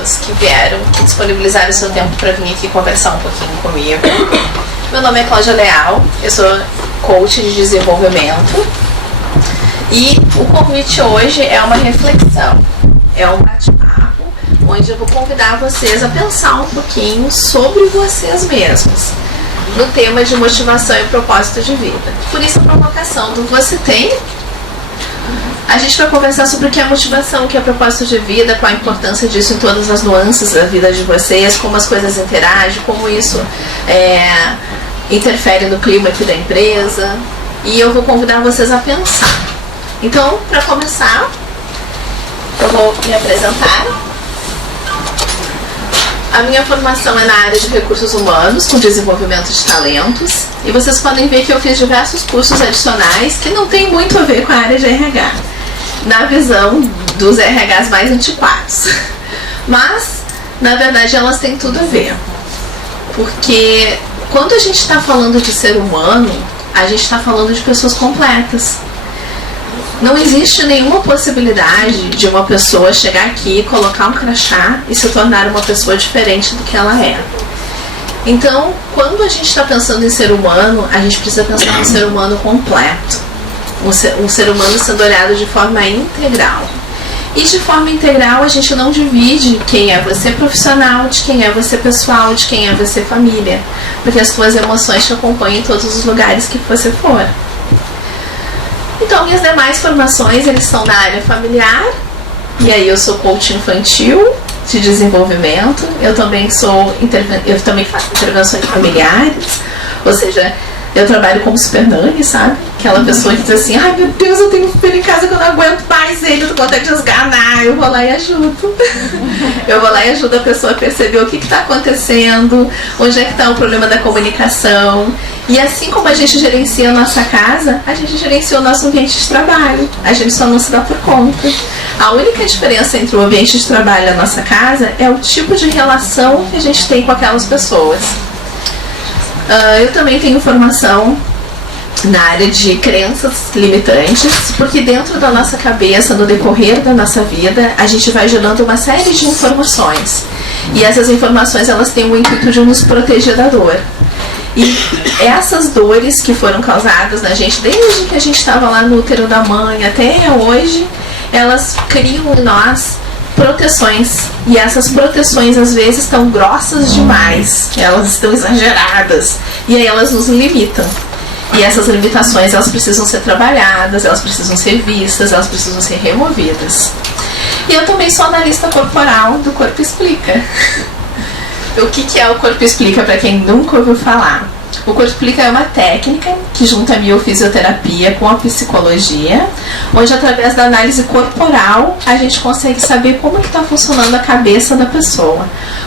todos que vieram, que disponibilizaram o seu tempo para vir aqui conversar um pouquinho comigo. Meu nome é Cláudia Leal, eu sou coach de desenvolvimento e o convite hoje é uma reflexão, é um bate-papo onde eu vou convidar vocês a pensar um pouquinho sobre vocês mesmos no tema de motivação e propósito de vida. Por isso a provocação do Você Tem? A gente vai conversar sobre o que é motivação, o que é propósito de vida, qual a importância disso em todas as nuances da vida de vocês, como as coisas interagem, como isso interfere no clima aqui da empresa. E eu vou convidar vocês a pensar. Então, para começar, eu vou me apresentar. A minha formação é na área de recursos humanos, com desenvolvimento de talentos. E vocês podem ver que eu fiz diversos cursos adicionais que não tem muito a ver com a área de RH, na visão dos RHs mais antiquados. Mas, na verdade, elas têm tudo a ver. Porque quando a gente está falando de ser humano, a gente está falando de pessoas completas. Não existe nenhuma possibilidade de uma pessoa chegar aqui, colocar um crachá e se tornar uma pessoa diferente do que ela é. Então, quando a gente está pensando em ser humano, a gente precisa pensar no ser humano completo. Um ser humano sendo olhado de forma integral. E de forma integral a gente não divide quem é você profissional, de quem é você pessoal, de quem é você família. Porque as suas emoções te acompanham em todos os lugares que você for. Então, minhas demais formações, eles são na área familiar, e aí eu sou coach infantil de desenvolvimento, eu também faço intervenções familiares, ou seja, eu trabalho como super nanny, sabe? Aquela pessoa que diz assim, ai meu Deus, eu tenho um filho em casa que eu não aguento mais ele, eu tô com vontade de desganar, eu vou lá e ajudo. Eu vou lá e ajudo a pessoa a perceber o que está acontecendo, onde é que está o problema da comunicação. E assim como a gente gerencia a nossa casa, a gente gerencia o nosso ambiente de trabalho. A gente só não se dá por conta. A única diferença entre o ambiente de trabalho e a nossa casa é o tipo de relação que a gente tem com aquelas pessoas. Eu também tenho formação na área de crenças limitantes, porque dentro da nossa cabeça, no decorrer da nossa vida, a gente vai gerando uma série de informações. E essas informações, elas têm o intuito de nos proteger da dor. E essas dores que foram causadas na gente, desde que a gente estava lá no útero da mãe até hoje, elas criam em nós proteções. E essas proteções às vezes estão grossas demais, elas estão exageradas, e aí elas nos limitam. E essas limitações, elas precisam ser trabalhadas, elas precisam ser vistas, elas precisam ser removidas. E eu também sou analista corporal do Corpo Explica. O que é o Corpo Explica para quem nunca ouviu falar? O Corpo Explica é uma técnica que junta a biofisioterapia com a psicologia, onde através da análise corporal a gente consegue saber como que está funcionando a cabeça da pessoa,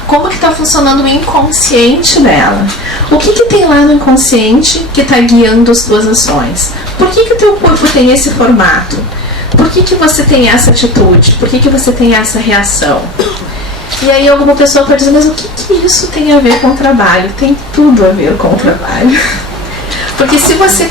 como que está funcionando o inconsciente dela, o que tem lá no inconsciente que está guiando as tuas ações, por que o teu corpo tem esse formato, por que você tem essa atitude, por que você tem essa reação. E aí alguma pessoa pode dizer, mas o que isso tem a ver com o trabalho? Tem tudo a ver com o trabalho. Porque se você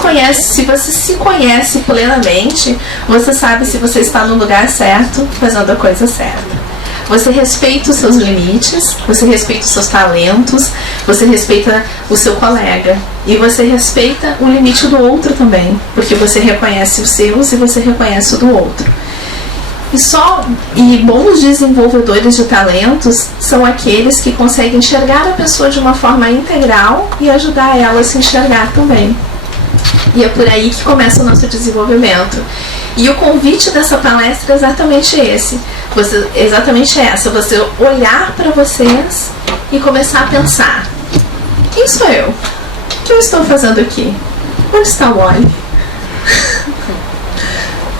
se conhece plenamente, você sabe se você está no lugar certo, fazendo a coisa certa. Você respeita os seus limites, você respeita os seus talentos, você respeita o seu colega. E você respeita o limite do outro também, porque você reconhece os seus e você reconhece o do outro. E bons desenvolvedores de talentos são aqueles que conseguem enxergar a pessoa de uma forma integral e ajudar ela a se enxergar também. E é por aí que começa o nosso desenvolvimento. E o convite dessa palestra é exatamente esse. Você olhar para vocês e começar a pensar. Quem sou eu? O que eu estou fazendo aqui? Onde está o Wally?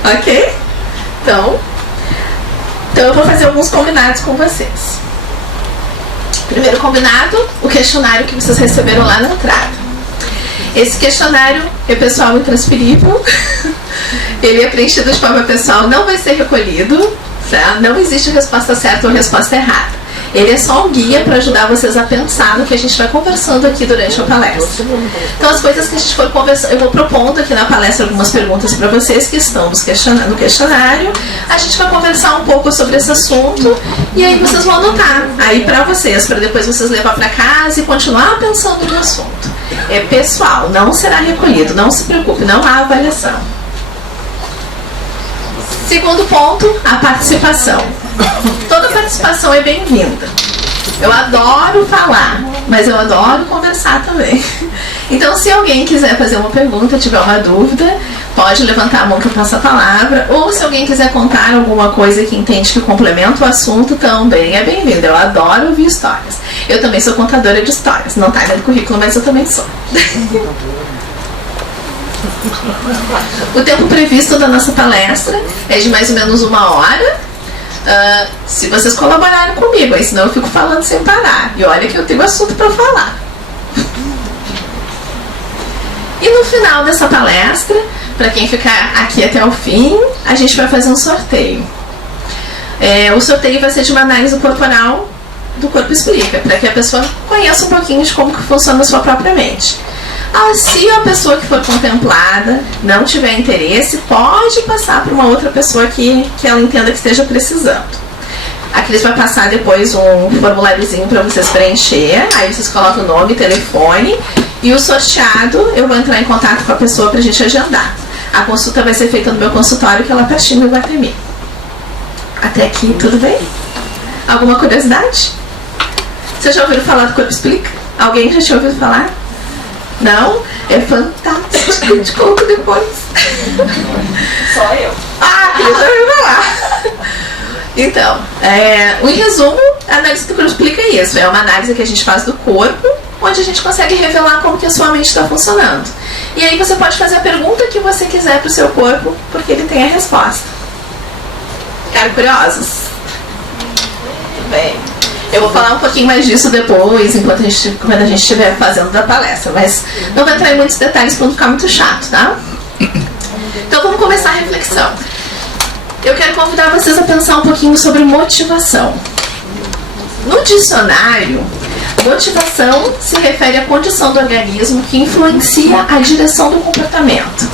Ok? Então eu vou fazer alguns combinados com vocês. Primeiro combinado, o questionário que vocês receberam lá na entrada. Esse questionário é pessoal intransferível. Ele é preenchido de forma pessoal, não vai ser recolhido, tá? Não existe resposta certa ou resposta errada. Ele é só um guia para ajudar vocês a pensar no que a gente vai conversando aqui durante a palestra. Então, as coisas que a gente for conversando, eu vou propondo aqui na palestra algumas perguntas para vocês que estão no questionário. A gente vai conversar um pouco sobre esse assunto e aí vocês vão anotar aí para vocês, para depois vocês levar para casa e continuar pensando no assunto. É pessoal, não será recolhido, não se preocupe, não há avaliação. Segundo ponto, a participação. Toda participação é bem-vinda. Eu adoro falar, mas eu adoro conversar também. Então, se alguém quiser fazer uma pergunta, tiver uma dúvida, pode levantar a mão que eu passo a palavra. Ou se alguém quiser contar alguma coisa que entende que complementa o assunto, também é bem-vindo. Eu adoro ouvir histórias. Eu também sou contadora de histórias. Não está no currículo, mas eu também sou. O tempo previsto da nossa palestra é de mais ou menos 1 hora. Se vocês colaborarem comigo, aí senão eu fico falando sem parar. E olha que eu tenho assunto para falar. E no final dessa palestra, para quem ficar aqui até o fim, a gente vai fazer um sorteio. O sorteio vai ser de uma análise corporal do Corpo Explica, para que a pessoa conheça um pouquinho de como que funciona a sua própria mente. Se a pessoa que for contemplada não tiver interesse, pode passar para uma outra pessoa que ela entenda que esteja precisando. Aqui eles vão passar depois um formuláriozinho para vocês preencher, aí vocês colocam o nome, telefone, e o sorteado eu vou entrar em contato com a pessoa para a gente agendar. A consulta vai ser feita no meu consultório, que é lá pertinho do Iguatemi. Até aqui, tudo bem? Alguma curiosidade? Vocês já ouviram falar do Corpo Explica? Alguém já tinha ouvido falar? Não? É fantástico, eu te conto depois. Só eu. Eu já ouvi falar. Então, em resumo, a análise do corpo explica isso. É uma análise que a gente faz do corpo, onde a gente consegue revelar como que a sua mente está funcionando. E aí você pode fazer a pergunta que você quiser para o seu corpo, porque ele tem a resposta. Ficaram curiosos? Muito bem. Eu vou falar um pouquinho mais disso depois, quando a gente estiver fazendo da palestra, mas não vou entrar em muitos detalhes para não ficar muito chato, tá? Então vamos começar a reflexão. Eu quero convidar vocês a pensar um pouquinho sobre motivação. No dicionário, motivação se refere à condição do organismo que influencia a direção do comportamento.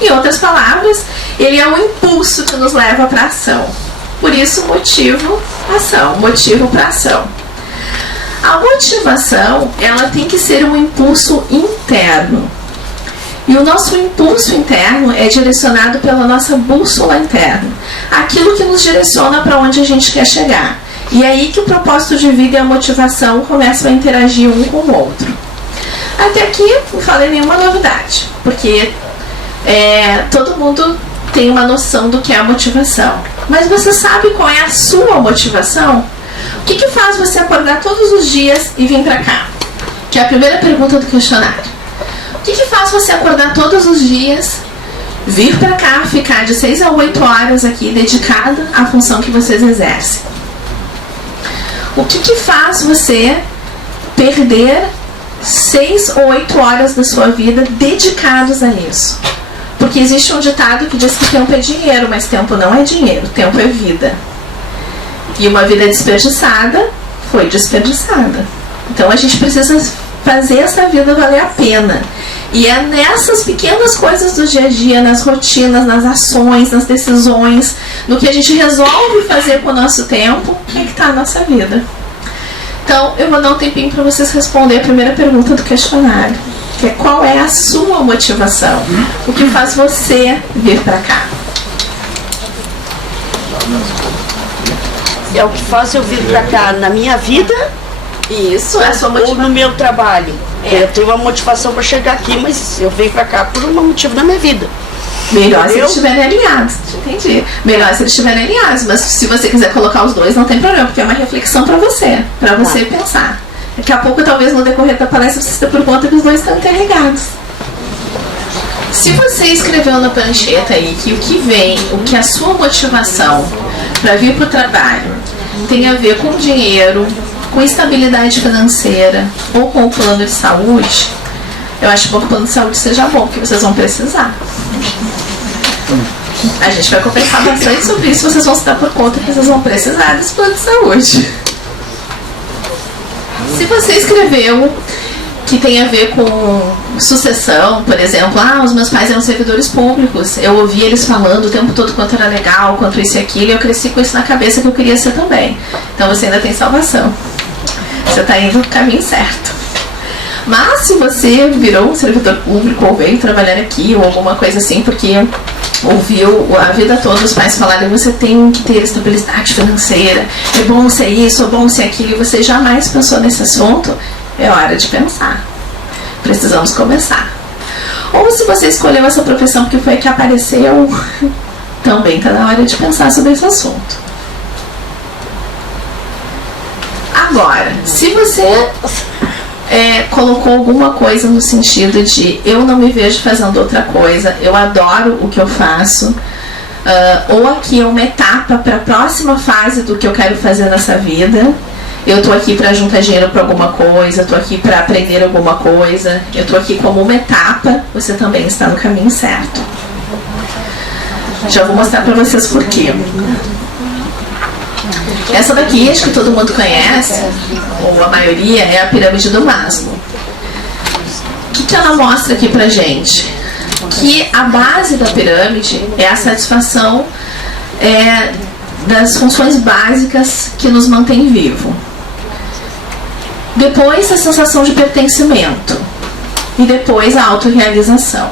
Em outras palavras, ele é um impulso que nos leva para a ação. Por isso, motivo para ação. A motivação, ela tem que ser um impulso interno. E o nosso impulso interno é direcionado pela nossa bússola interna. Aquilo que nos direciona para onde a gente quer chegar. E é aí que o propósito de vida e a motivação começam a interagir um com o outro. Até aqui, não falei nenhuma novidade. Porque todo mundo tem uma noção do que é a motivação. Mas você sabe qual é a sua motivação? O que faz você acordar todos os dias e vir para cá? Que é a primeira pergunta do questionário. O que faz você acordar todos os dias, vir para cá, ficar de 6 a 8 horas aqui dedicada à função que vocês exercem? O que faz você perder 6 ou 8 horas da sua vida dedicados a isso? Porque existe um ditado que diz que tempo é dinheiro, mas tempo não é dinheiro, tempo é vida. E uma vida desperdiçada foi desperdiçada. Então a gente precisa fazer essa vida valer a pena. E é nessas pequenas coisas do dia a dia, nas rotinas, nas ações, nas decisões, no que a gente resolve fazer com o nosso tempo, é que está a nossa vida. Então eu vou dar um tempinho para vocês responderem a primeira pergunta do questionário. Que é qual é a sua motivação? O que faz você vir para cá? É o que faz eu vir para cá na minha vida? Isso, é a sua motivação. Ou no meu trabalho? Eu tenho uma motivação para chegar aqui, mas eu venho para cá por um motivo da minha vida. Melhor se eles estiverem alinhados. Entendi. Melhor se eles estiverem alinhados, mas se você quiser colocar os dois, não tem problema, porque é uma reflexão para você pensar. Daqui a pouco, talvez no decorrer da palestra, você se dê por conta que os dois estão interligados. Se você escreveu na prancheta aí que o que vem, o que a sua motivação para vir para o trabalho tem a ver com dinheiro, com estabilidade financeira ou com o plano de saúde, eu acho bom que o plano de saúde seja bom, porque vocês vão precisar. A gente vai conversar bastante sobre isso, vocês vão se dar por conta que vocês vão precisar desse plano de saúde. Se você escreveu que tem a ver com sucessão, por exemplo, os meus pais eram servidores públicos, eu ouvi eles falando o tempo todo quanto era legal, quanto isso e aquilo, e eu cresci com isso na cabeça que eu queria ser também. Então você ainda tem salvação. Você está indo no caminho certo. Mas se você virou um servidor público ou veio trabalhar aqui ou alguma coisa assim, porque ouviu a vida toda os pais falarem você tem que ter estabilidade financeira, é bom ser isso, é bom ser aquilo, e você jamais pensou nesse assunto, é hora de pensar. Precisamos começar. Ou se você escolheu essa profissão porque foi a que apareceu, também está na hora de pensar sobre esse assunto. Agora, se você colocou alguma coisa no sentido de eu não me vejo fazendo outra coisa, eu adoro o que eu faço, ou aqui é uma etapa para a próxima fase do que eu quero fazer nessa vida, eu estou aqui para juntar dinheiro para alguma coisa, estou aqui para aprender alguma coisa, eu estou aqui como uma etapa, você também está no caminho certo. Já vou mostrar para vocês por quê. Essa daqui, acho que todo mundo conhece, ou a maioria, é a pirâmide do Maslow. O que ela mostra aqui pra gente? Que a base da pirâmide é a satisfação das funções básicas que nos mantém vivo. Depois a sensação de pertencimento. E depois a autorrealização.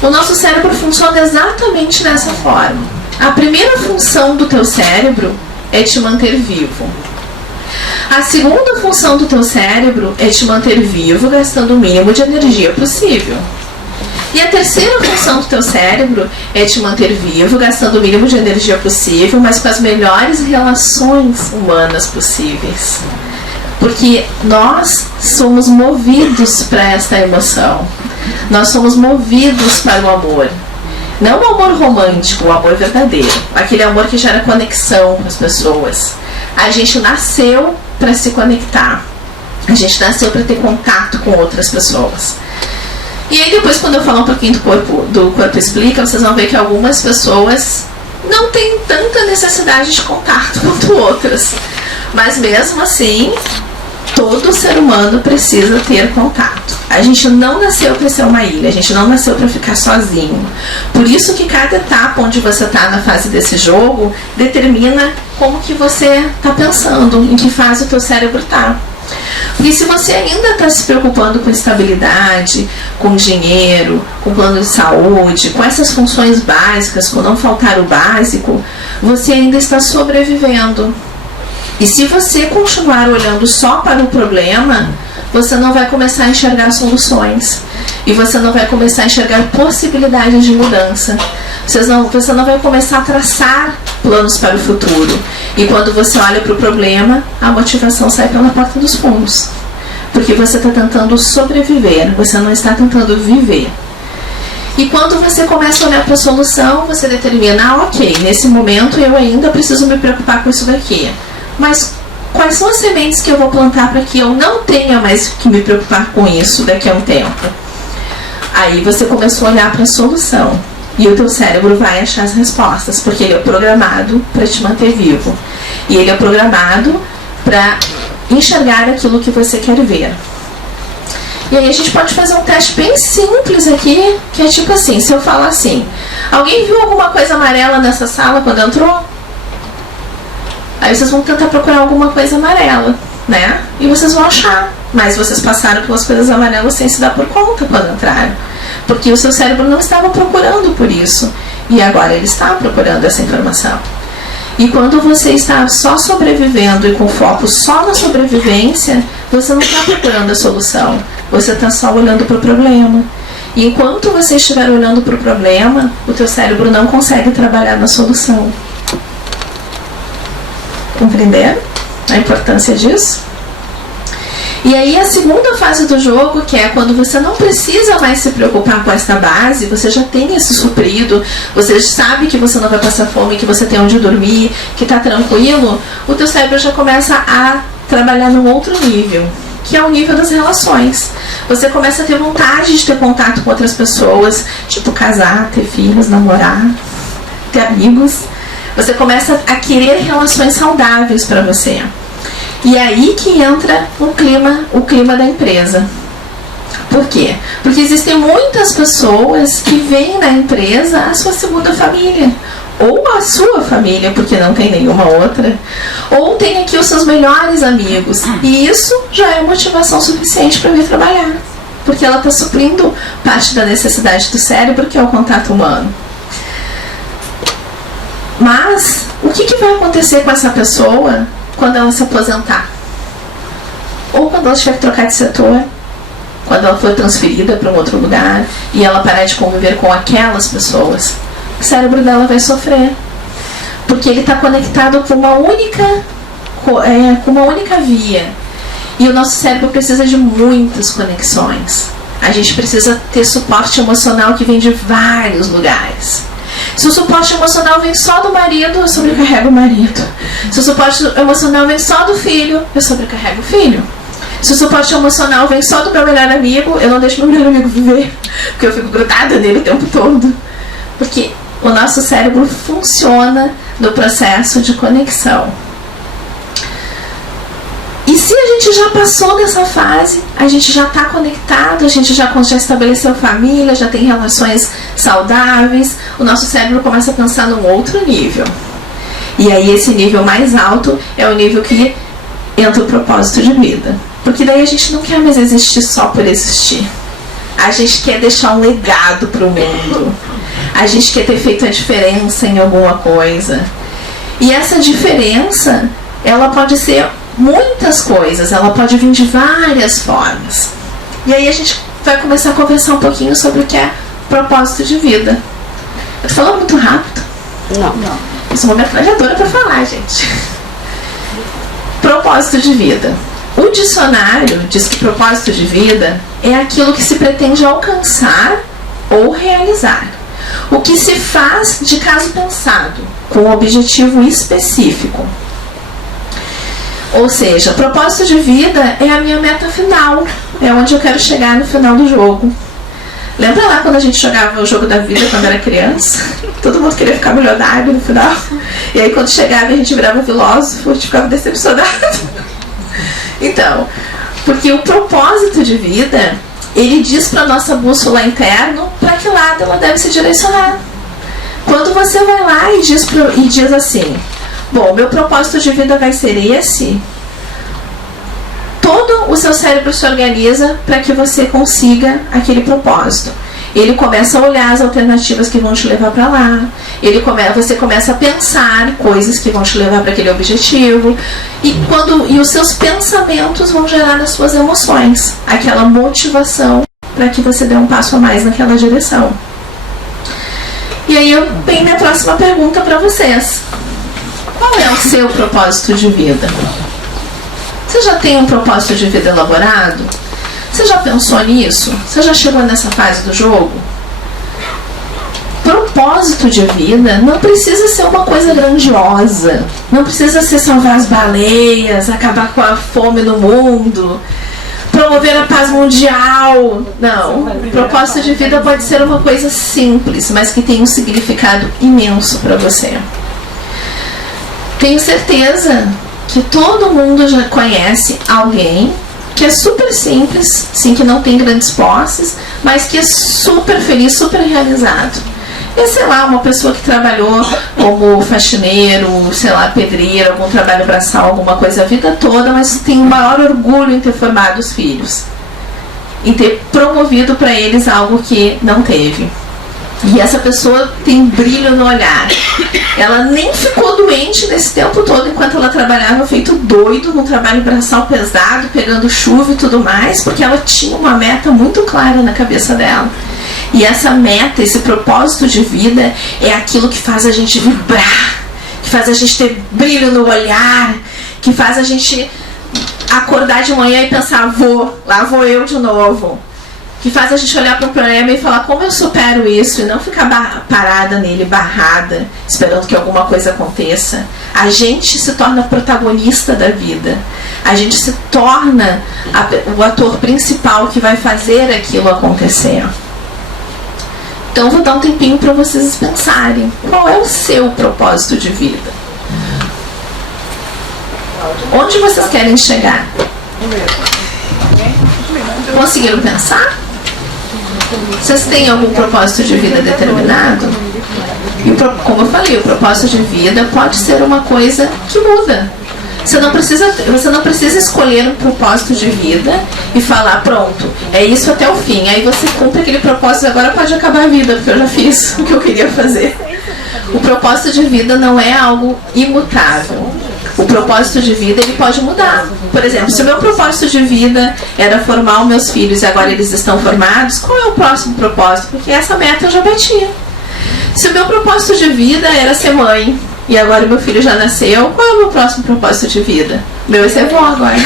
O nosso cérebro funciona exatamente dessa forma. A primeira função do teu cérebro é te manter vivo. A segunda função do teu cérebro é te manter vivo gastando o mínimo de energia possível. E a terceira função do teu cérebro é te manter vivo gastando o mínimo de energia possível, mas com as melhores relações humanas possíveis. Porque nós somos movidos para esta emoção. Nós somos movidos para o amor. Não o amor romântico, o amor verdadeiro. Aquele amor que gera conexão com as pessoas. A gente nasceu para se conectar. A gente nasceu para ter contato com outras pessoas. E aí depois, quando eu falar um pouquinho do corpo explica, vocês vão ver que algumas pessoas não têm tanta necessidade de contato quanto outras. Mas mesmo assim, todo ser humano precisa ter contato. A gente não nasceu para ser uma ilha, a gente não nasceu para ficar sozinho. Por isso que cada etapa onde você está na fase desse jogo determina como que você está pensando, em que fase o teu cérebro está. Porque se você ainda está se preocupando com estabilidade, com dinheiro, com plano de saúde, com essas funções básicas, com não faltar o básico, você ainda está sobrevivendo. E se você continuar olhando só para o problema, você não vai começar a enxergar soluções. E você não vai começar a enxergar possibilidades de mudança. Você não vai começar a traçar planos para o futuro. E quando você olha para o problema, a motivação sai pela porta dos fundos. Porque você está tentando sobreviver, você não está tentando viver. E quando você começa a olhar para a solução, você determina, ok, nesse momento eu ainda preciso me preocupar com isso daqui. Mas quais são as sementes que eu vou plantar para que eu não tenha mais que me preocupar com isso daqui a um tempo? Aí você começou a olhar para a solução. E o teu cérebro vai achar as respostas, porque ele é programado para te manter vivo. E ele é programado para enxergar aquilo que você quer ver. E aí a gente pode fazer um teste bem simples aqui, que é tipo assim, se eu falar assim, alguém viu alguma coisa amarela nessa sala quando entrou? Aí vocês vão tentar procurar alguma coisa amarela, né? E vocês vão achar. Mas vocês passaram pelas coisas amarelas sem se dar por conta quando entraram. Porque o seu cérebro não estava procurando por isso. E agora ele está procurando essa informação. E quando você está só sobrevivendo e com foco só na sobrevivência, você não está procurando a solução. Você está só olhando para o problema. E enquanto você estiver olhando para o problema, o teu cérebro não consegue trabalhar na solução. Compreenderam a importância disso? E aí a segunda fase do jogo, que é quando você não precisa mais se preocupar com esta base, você já tem esse suprido, você sabe que você não vai passar fome, que você tem onde dormir, que está tranquilo, o teu cérebro já começa a trabalhar num outro nível, que é o nível das relações. Você começa a ter vontade de ter contato com outras pessoas, tipo casar, ter filhos, namorar, ter amigos. Você começa a querer relações saudáveis para você. E é aí que entra o clima da empresa. Por quê? Porque existem muitas pessoas que veem na empresa a sua segunda família, ou a sua família, porque não tem nenhuma outra, ou tem aqui os seus melhores amigos, e isso já é motivação suficiente para vir trabalhar, porque ela está suprindo parte da necessidade do cérebro, que é o contato humano. Mas o que vai acontecer com essa pessoa quando ela se aposentar? Ou quando ela tiver que trocar de setor, quando ela for transferida para um outro lugar e ela parar de conviver com aquelas pessoas? O cérebro dela vai sofrer, porque ele está conectado com uma única via, e o nosso cérebro precisa de muitas conexões. A gente precisa ter suporte emocional que vem de vários lugares. Se o suporte emocional vem só do marido, eu sobrecarrego o marido. Se o suporte emocional vem só do filho, eu sobrecarrego o filho. Se o suporte emocional vem só do meu melhor amigo, eu não deixo meu melhor amigo viver, porque eu fico grudada nele o tempo todo. Porque o nosso cérebro funciona no processo de conexão. E se a gente já passou dessa fase, a gente já está conectado, a gente já estabeleceu família, já tem relações saudáveis, o nosso cérebro começa a pensar num outro nível. E aí esse nível mais alto é o nível que entra o propósito de vida. Porque daí a gente não quer mais existir só por existir. A gente quer deixar um legado para o mundo. A gente quer ter feito a diferença em alguma coisa. E essa diferença, ela pode ser muitas coisas, ela pode vir de várias formas. E aí a gente vai começar a conversar um pouquinho sobre o que é propósito de vida. Eu tô falando muito rápido? Não. Eu sou uma metralhadora para falar, gente. Propósito de vida. O dicionário diz que propósito de vida é aquilo que se pretende alcançar ou realizar. O que se faz de caso pensado, com um objetivo específico. Ou seja, propósito de vida é a minha meta final, é onde eu quero chegar no final do jogo. Lembra lá quando a gente jogava o jogo da vida quando era criança? Todo mundo queria ficar milionário no final. E aí quando chegava a gente virava filósofo, a gente ficava decepcionado. Então, porque o propósito de vida, ele diz para a nossa bússola interna para que lado ela deve se direcionar. Quando você vai lá e diz assim, bom, meu propósito de vida vai ser esse, todo o seu cérebro se organiza para que você consiga aquele propósito. Ele começa a olhar as alternativas que vão te levar para lá. Você começa a pensar coisas que vão te levar para aquele objetivo. E os seus pensamentos vão gerar nas suas emoções aquela motivação para que você dê um passo a mais naquela direção. E aí vem minha próxima pergunta para vocês. Qual é o seu propósito de vida? Você já tem um propósito de vida elaborado? Você já pensou nisso? Você já chegou nessa fase do jogo? Propósito de vida não precisa ser uma coisa grandiosa. Não precisa ser salvar as baleias, acabar com a fome no mundo, promover a paz mundial. Não. Propósito de vida pode ser uma coisa simples, mas que tem um significado imenso para você. Tenho certeza que todo mundo já conhece alguém que é super simples, sim, que não tem grandes posses, mas que é super feliz, super realizado. E, sei lá, uma pessoa que trabalhou como faxineiro, sei lá, pedreiro, algum trabalho braçal, alguma coisa a vida toda, mas tem o maior orgulho em ter formado os filhos, em ter promovido para eles algo que não teve. E essa pessoa tem brilho no olhar. Ela nem ficou doente nesse tempo todo enquanto ela trabalhava feito doido num trabalho braçal pesado, pegando chuva e tudo mais, porque ela tinha uma meta muito clara na cabeça dela. E essa meta, esse propósito de vida é aquilo que faz a gente vibrar, que faz a gente ter brilho no olhar, que faz a gente acordar de manhã e pensar, lá vou eu de novo. Que faz a gente olhar para o problema e falar como eu supero isso e não ficar parada nele, barrada, esperando que alguma coisa aconteça. A gente se torna protagonista da vida. A gente se torna o ator principal que vai fazer aquilo acontecer. Então vou dar um tempinho para vocês pensarem. Qual é o seu propósito de vida? Onde vocês querem chegar? Conseguiram pensar? Vocês têm algum propósito de vida determinado? E como eu falei, o propósito de vida pode ser uma coisa que muda. Você não precisa escolher um propósito de vida e falar, pronto, é isso até o fim. Aí você cumpre aquele propósito e agora pode acabar a vida, porque eu já fiz o que eu queria fazer. O propósito de vida não é algo imutável. O propósito de vida, ele pode mudar. Por exemplo, se o meu propósito de vida era formar os meus filhos e agora eles estão formados, qual é o próximo propósito? Porque essa meta eu já bati. Se o meu propósito de vida era ser mãe e agora meu filho já nasceu, qual é o meu próximo propósito de vida? O meu é ser vó agora.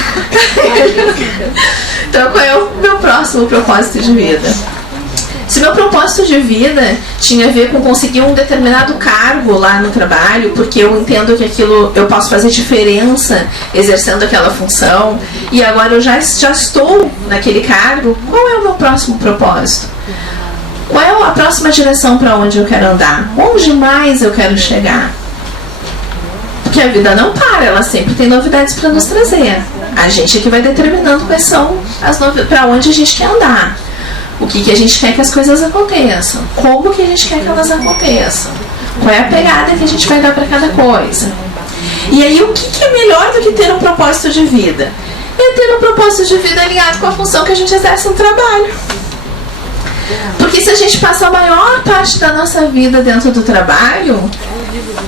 Então, qual é o meu próximo propósito de vida? Se meu propósito de vida tinha a ver com conseguir um determinado cargo lá no trabalho, porque eu entendo que aquilo eu posso fazer diferença exercendo aquela função, e agora eu já estou naquele cargo, qual é o meu próximo propósito? Qual é a próxima direção para onde eu quero andar? Onde mais eu quero chegar? Porque a vida não para, ela sempre tem novidades para nos trazer. A gente é que vai determinando quais são as para onde a gente quer andar. O que a gente quer que as coisas aconteçam? Como que a gente quer que elas aconteçam? Qual é a pegada que a gente vai dar para cada coisa? E aí, o que é melhor do que ter um propósito de vida? É ter um propósito de vida alinhado com a função que a gente exerce no trabalho. Porque se a gente passa a maior parte da nossa vida dentro do trabalho,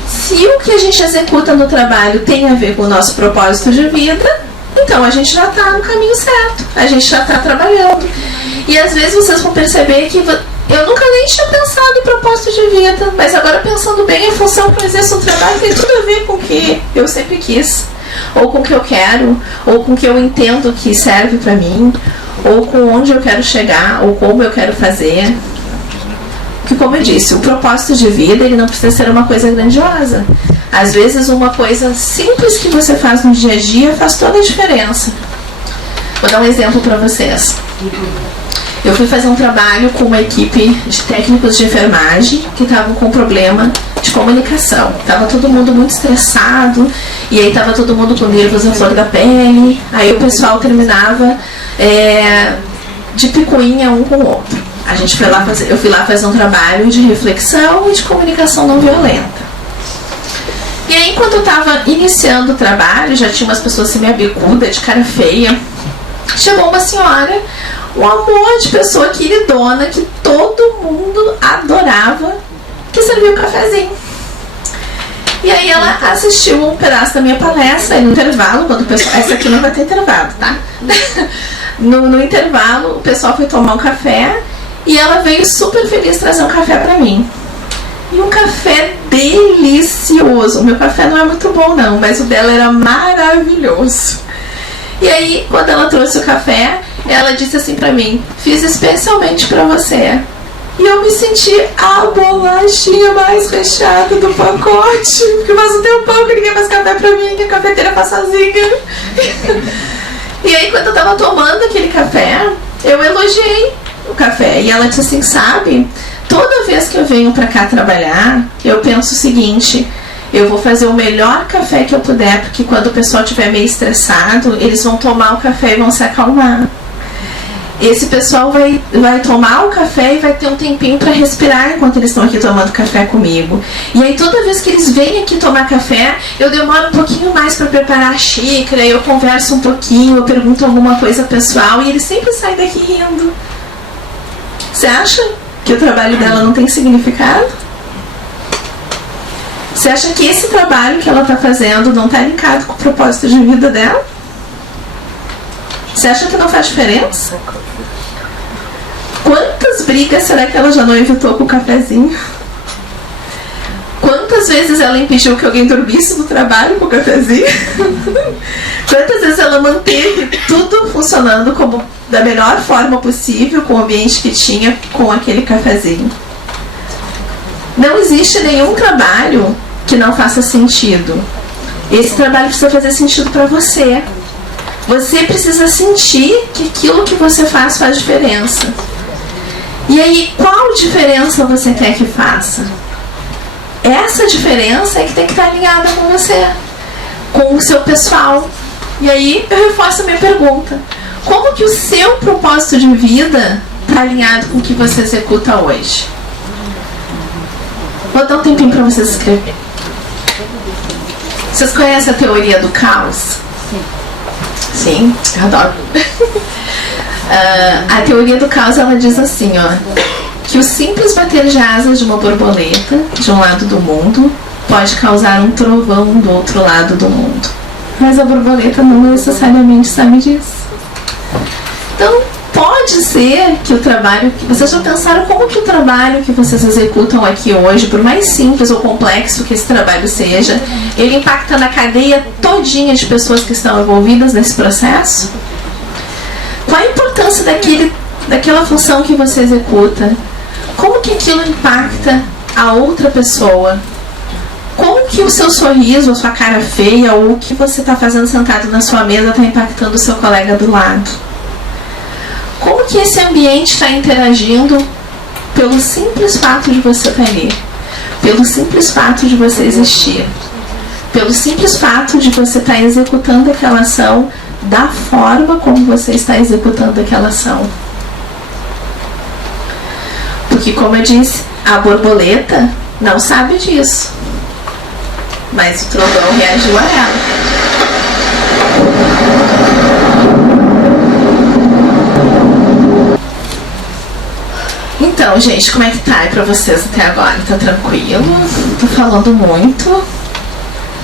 se o que a gente executa no trabalho tem a ver com o nosso propósito de vida, então a gente já está no caminho certo, a gente já está trabalhando. E às vezes vocês vão perceber que eu nunca nem tinha pensado em propósito de vida, mas agora pensando bem, a função que eu exerço no trabalho tem tudo a ver com o que eu sempre quis, ou com o que eu quero, ou com o que eu entendo que serve para mim, ou com onde eu quero chegar, ou como eu quero fazer. Porque, como eu disse, o propósito de vida, ele não precisa ser uma coisa grandiosa. Às vezes, uma coisa simples que você faz no dia a dia faz toda a diferença. Vou dar um exemplo para vocês. Eu fui fazer um trabalho com uma equipe de técnicos de enfermagem que estavam com problema de comunicação. Estava todo mundo muito estressado, e aí estava todo mundo com nervos à flor da pele. Aí o pessoal terminava de picuinha um com o outro. Eu fui lá fazer um trabalho de reflexão e de comunicação não violenta. E aí, enquanto eu estava iniciando o trabalho, já tinha umas pessoas assim, meio bicuda, de cara feia. Chegou uma senhora, um amor de pessoa queridona, que todo mundo adorava, que serviu um cafezinho. E aí ela assistiu um pedaço da minha palestra, e no intervalo, quando o pessoal... Essa aqui não vai ter intervalo, tá? No intervalo, o pessoal foi tomar um café, e ela veio super feliz trazer um café pra mim. E um café delicioso. O meu café não é muito bom não, mas o dela era maravilhoso. E aí, quando ela trouxe o café, ela disse assim pra mim: fiz especialmente pra você. E eu me senti a bolachinha mais recheada do pacote. Porque faz um tempão que ninguém faz café pra mim, que a cafeteira faz sozinha. E aí, quando eu tava tomando aquele café, eu elogiei o café. E ela disse assim, sabe, toda vez que eu venho pra cá trabalhar, eu penso o seguinte: eu vou fazer o melhor café que eu puder, porque quando o pessoal estiver meio estressado, eles vão tomar o café e vão se acalmar. Esse pessoal vai tomar o café e vai ter um tempinho para respirar enquanto eles estão aqui tomando café comigo. E aí toda vez que eles vêm aqui tomar café, eu demoro um pouquinho mais para preparar a xícara, eu converso um pouquinho, eu pergunto alguma coisa pessoal e eles sempre saem daqui rindo. Você acha que o trabalho dela não tem significado? Você acha que esse trabalho que ela está fazendo não está linkado com o propósito de vida dela? Você acha que não faz diferença? Quantas brigas será que ela já não evitou com o cafezinho? Quantas vezes ela impediu que alguém dormisse no trabalho com o cafezinho? Quantas vezes ela manteve tudo funcionando como da melhor forma possível com o ambiente que tinha com aquele cafezinho? Não existe nenhum trabalho que não faça sentido. Esse trabalho precisa fazer sentido para você. Você precisa sentir que aquilo que você faz diferença. E aí, qual diferença você quer que faça? Essa diferença é que tem que estar alinhada com você. com o seu pessoal. E aí eu reforço a minha pergunta: como que o seu propósito de vida está alinhado com o que você executa hoje? Vou dar um tempinho para vocês escreverem. Vocês conhecem a teoria do caos? Sim, eu adoro. A teoria do caos, ela diz assim, ó, que o simples bater de asas de uma borboleta de um lado do mundo pode causar um trovão do outro lado do mundo. Mas a borboleta não necessariamente sabe disso. Então, pode ser que o trabalho... Vocês já pensaram como que o trabalho que vocês executam aqui hoje, por mais simples ou complexo que esse trabalho seja, ele impacta na cadeia todinha de pessoas que estão envolvidas nesse processo? Qual a importância daquela função que você executa? Como que aquilo impacta a outra pessoa? Como que o seu sorriso, a sua cara feia, ou o que você está fazendo sentado na sua mesa está impactando o seu colega do lado? Como que esse ambiente está interagindo pelo simples fato de você estar ali? Pelo simples fato de você existir? Pelo simples fato de você estar executando aquela ação da forma como você está executando aquela ação? Porque, como eu disse, a borboleta não sabe disso. Mas o trovão reagiu a ela. Então, gente, como é que tá aí pra vocês até agora? Tá tranquilo? Tô falando muito?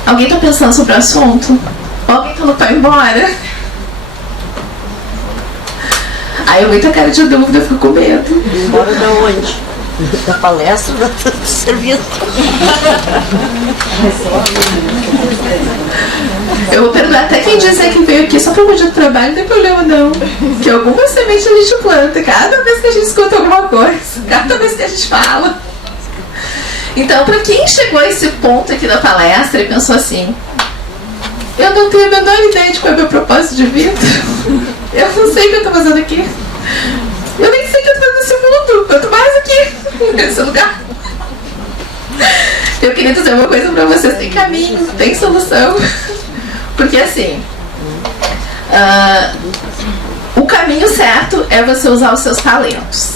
Alguém tá pensando sobre o assunto? Alguém falou pra ir embora? Aí eu muita cara de dúvida, eu fico com medo. Embora da onde? Da palestra ou do serviço? Eu vou perdoar até quem dizer que veio aqui só pra fugir do trabalho, não tem problema não. Que alguma semente a gente planta cada vez que a gente escuta alguma coisa, cada vez que a gente fala. Então, pra quem chegou a esse ponto aqui da palestra e pensou assim: eu não tenho a menor ideia de qual é o meu propósito de vida, eu não sei o que eu tô fazendo aqui, eu nem sei o que eu tô fazendo nesse mundo, quanto mais aqui, nesse lugar. Eu queria dizer uma coisa pra vocês: tem caminho, tem solução. Porque assim, o caminho certo é você usar os seus talentos.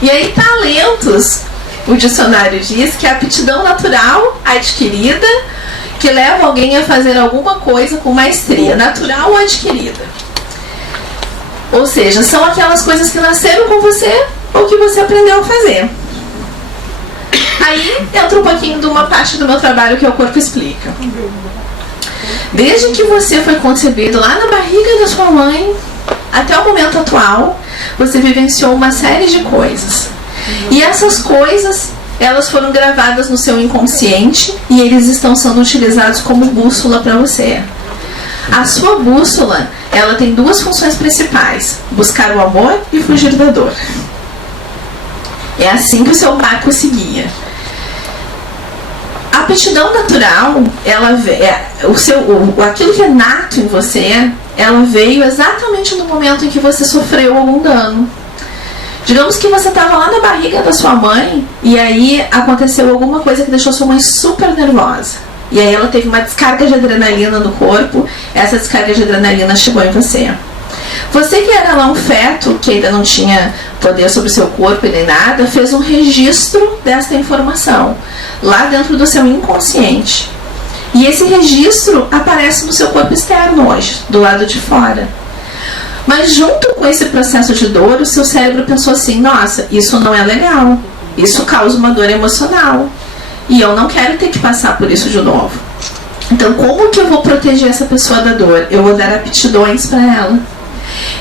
E aí, talentos, o dicionário diz que é a aptidão natural adquirida que leva alguém a fazer alguma coisa com maestria, natural ou adquirida. Ou seja, são aquelas coisas que nasceram com você ou que você aprendeu a fazer. Aí entra um pouquinho de uma parte do meu trabalho que é o Corpo Explica. Desde que você foi concebido lá na barriga da sua mãe até o momento atual, você vivenciou uma série de coisas. E essas coisas, elas foram gravadas no seu inconsciente e eles estão sendo utilizados como bússola para você. A sua bússola, ela tem duas funções principais: buscar o amor e fugir da dor. É assim que o seu barco seguia. A aptidão natural, aquilo que é nato em você, ela veio exatamente no momento em que você sofreu algum dano. Digamos que você estava lá na barriga da sua mãe e aí aconteceu alguma coisa que deixou sua mãe super nervosa. E aí ela teve uma descarga de adrenalina no corpo, essa descarga de adrenalina chegou em você. Você que era lá um feto, que ainda não tinha poder sobre o seu corpo e nem nada, fez um registro dessa informação lá dentro do seu inconsciente. E esse registro aparece no seu corpo externo hoje, do lado de fora. Mas junto com esse processo de dor, o seu cérebro pensou assim: nossa, isso não é legal, isso causa uma dor emocional e eu não quero ter que passar por isso de novo. Então, como que eu vou proteger essa pessoa da dor? Eu vou dar aptidões para ela.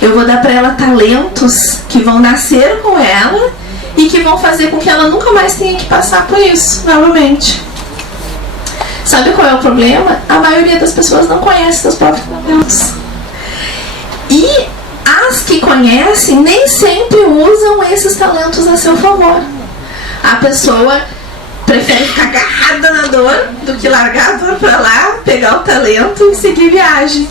Eu vou dar para ela talentos que vão nascer com ela e que vão fazer com que ela nunca mais tenha que passar por isso novamente. Sabe qual é o problema? A maioria das pessoas não conhece seus próprios talentos. E as que conhecem nem sempre usam esses talentos a seu favor. A pessoa prefere ficar agarrada na dor do que largar a dor para lá, pegar o talento e seguir viagem.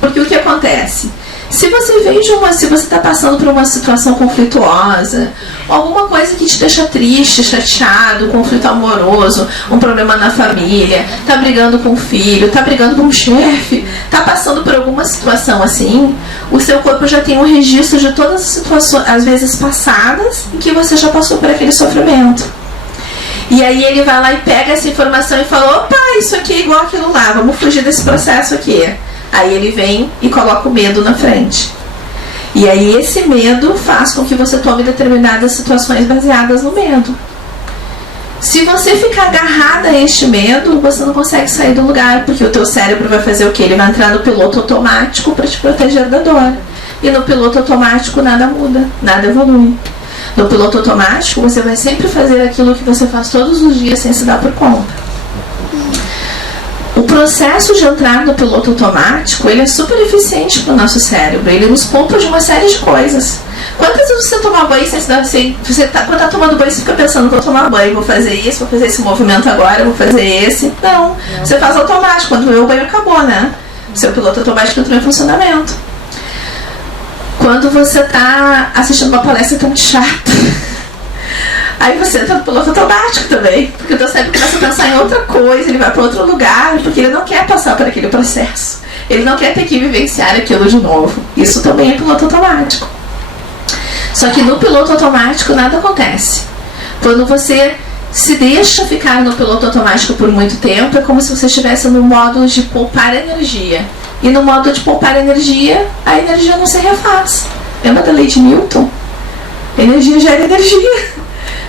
Porque o que acontece? Se você está passando por uma situação conflituosa, alguma coisa que te deixa triste, chateado, conflito amoroso, um problema na família, tá brigando com o filho, tá brigando com o chefe, tá passando por alguma situação assim, o seu corpo já tem um registro de todas as situações, às vezes passadas, em que você já passou por aquele sofrimento. E aí ele vai lá e pega essa informação e fala, opa, isso aqui é igual aquilo lá, vamos fugir desse processo aqui. Aí ele vem e coloca o medo na frente. E aí esse medo faz com que você tome determinadas situações baseadas no medo. Se você ficar agarrada a este medo, você não consegue sair do lugar, porque o teu cérebro vai fazer o quê? Ele vai entrar no piloto automático para te proteger da dor. E no piloto automático nada muda, nada evolui. No piloto automático, você vai sempre fazer aquilo que você faz todos os dias sem se dar por conta. O processo de entrar no piloto automático, ele é super eficiente para o nosso cérebro. Ele nos poupa de uma série de coisas. Quantas vezes você tomar banho sem se dar... quando está tomando banho, você fica pensando, vou tomar banho, vou fazer isso, vou fazer esse movimento agora, vou fazer esse. Não, você faz automático. Quando vê o banho, acabou, né? Seu piloto automático entrou em funcionamento. Quando você está assistindo uma palestra tão chata, aí você entra no piloto automático também, porque o teu cérebro começa a pensar em outra coisa, ele vai para outro lugar, porque ele não quer passar por aquele processo, ele não quer ter que vivenciar aquilo de novo. Isso também é piloto automático. Só que no piloto automático nada acontece. Quando você se deixa ficar no piloto automático por muito tempo, é como se você estivesse no modo de poupar energia. E no modo de poupar energia, a energia não se refaz. Lembra da lei de Newton? Energia gera energia.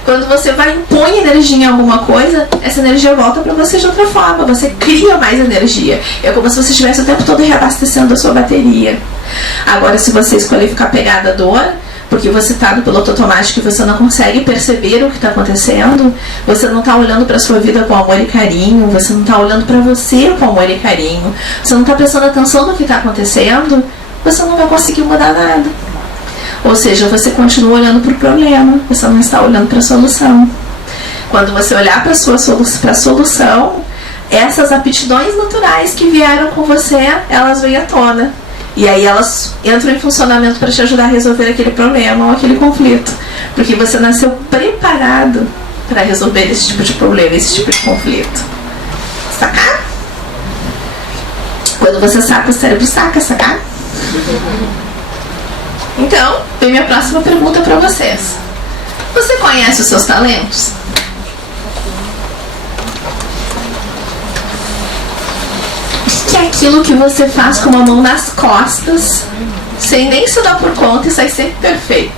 Quando você vai impõe energia em alguma coisa, essa energia volta para você de outra forma. Você cria mais energia. É como se você estivesse o tempo todo reabastecendo a sua bateria. Agora, se você escolher ficar pegada à dor, porque você está no piloto automático e você não consegue perceber o que está acontecendo, você não está olhando para a sua vida com amor e carinho, você não está olhando para você com amor e carinho, você não está prestando atenção no que está acontecendo, você não vai conseguir mudar nada. Ou seja, você continua olhando para o problema, você não está olhando para a solução. Quando você olhar para a solução, essas aptidões naturais que vieram com você, elas vêm à tona. E aí elas entram em funcionamento para te ajudar a resolver aquele problema ou aquele conflito. Porque você nasceu preparado para resolver esse tipo de problema, esse tipo de conflito. Sacar? Quando você saca, o cérebro saca, sacar? Então, vem minha próxima pergunta para vocês. Você conhece os seus talentos? O que é aquilo que você faz com uma mão nas costas, sem nem se dar por conta e sai sempre perfeito?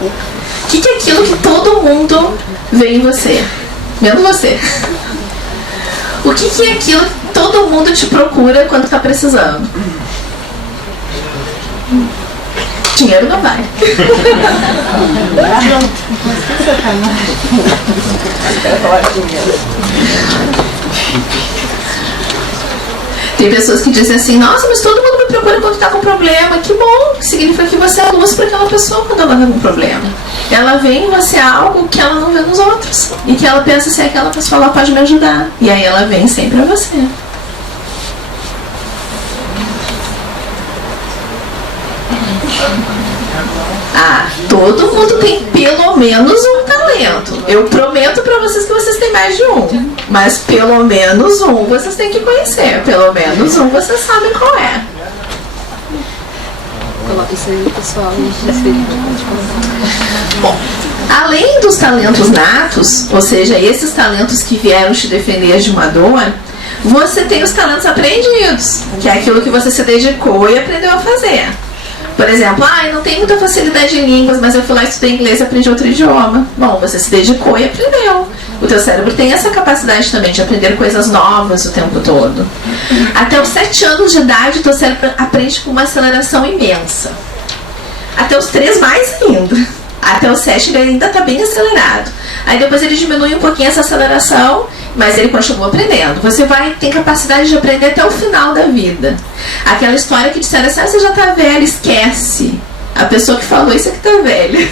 O que é aquilo que todo mundo vê em você, menos você? O que é aquilo que todo mundo te procura quando está precisando? Dinheiro não vai. Tem pessoas que dizem assim, nossa, mas todo mundo me procura quando está com problema. Que bom, significa que você é luz para aquela pessoa quando ela está com problema. Ela vê em você algo que ela não vê nos outros. E que ela pensa assim, aquela pessoa ela pode me ajudar. E aí ela vem sempre a você. Ah, todo mundo tem pelo menos um talento. Eu prometo pra vocês que vocês têm mais de um. Mas pelo menos um vocês têm que conhecer. Pelo menos um vocês sabem qual é. Coloca isso aí, pessoal. Bom, além dos talentos natos, ou seja, esses talentos que vieram te defender de uma dor, você tem os talentos aprendidos, que é aquilo que você se dedicou e aprendeu a fazer. Por exemplo, eu não tenho muita facilidade em línguas, mas eu fui lá estudar inglês e aprendi outro idioma. Bom, você se dedicou e aprendeu. O teu cérebro tem essa capacidade também de aprender coisas novas o tempo todo. Até os 7 anos de idade, o teu cérebro aprende com uma aceleração imensa. Até os 3 mais ainda. Até os 7 ele ainda está bem acelerado. Aí depois ele diminui um pouquinho essa aceleração, mas ele continua aprendendo. Você tem capacidade de aprender até o final da vida. Aquela história que disseram assim, você já está velho, esquece. A pessoa que falou isso é que está velha.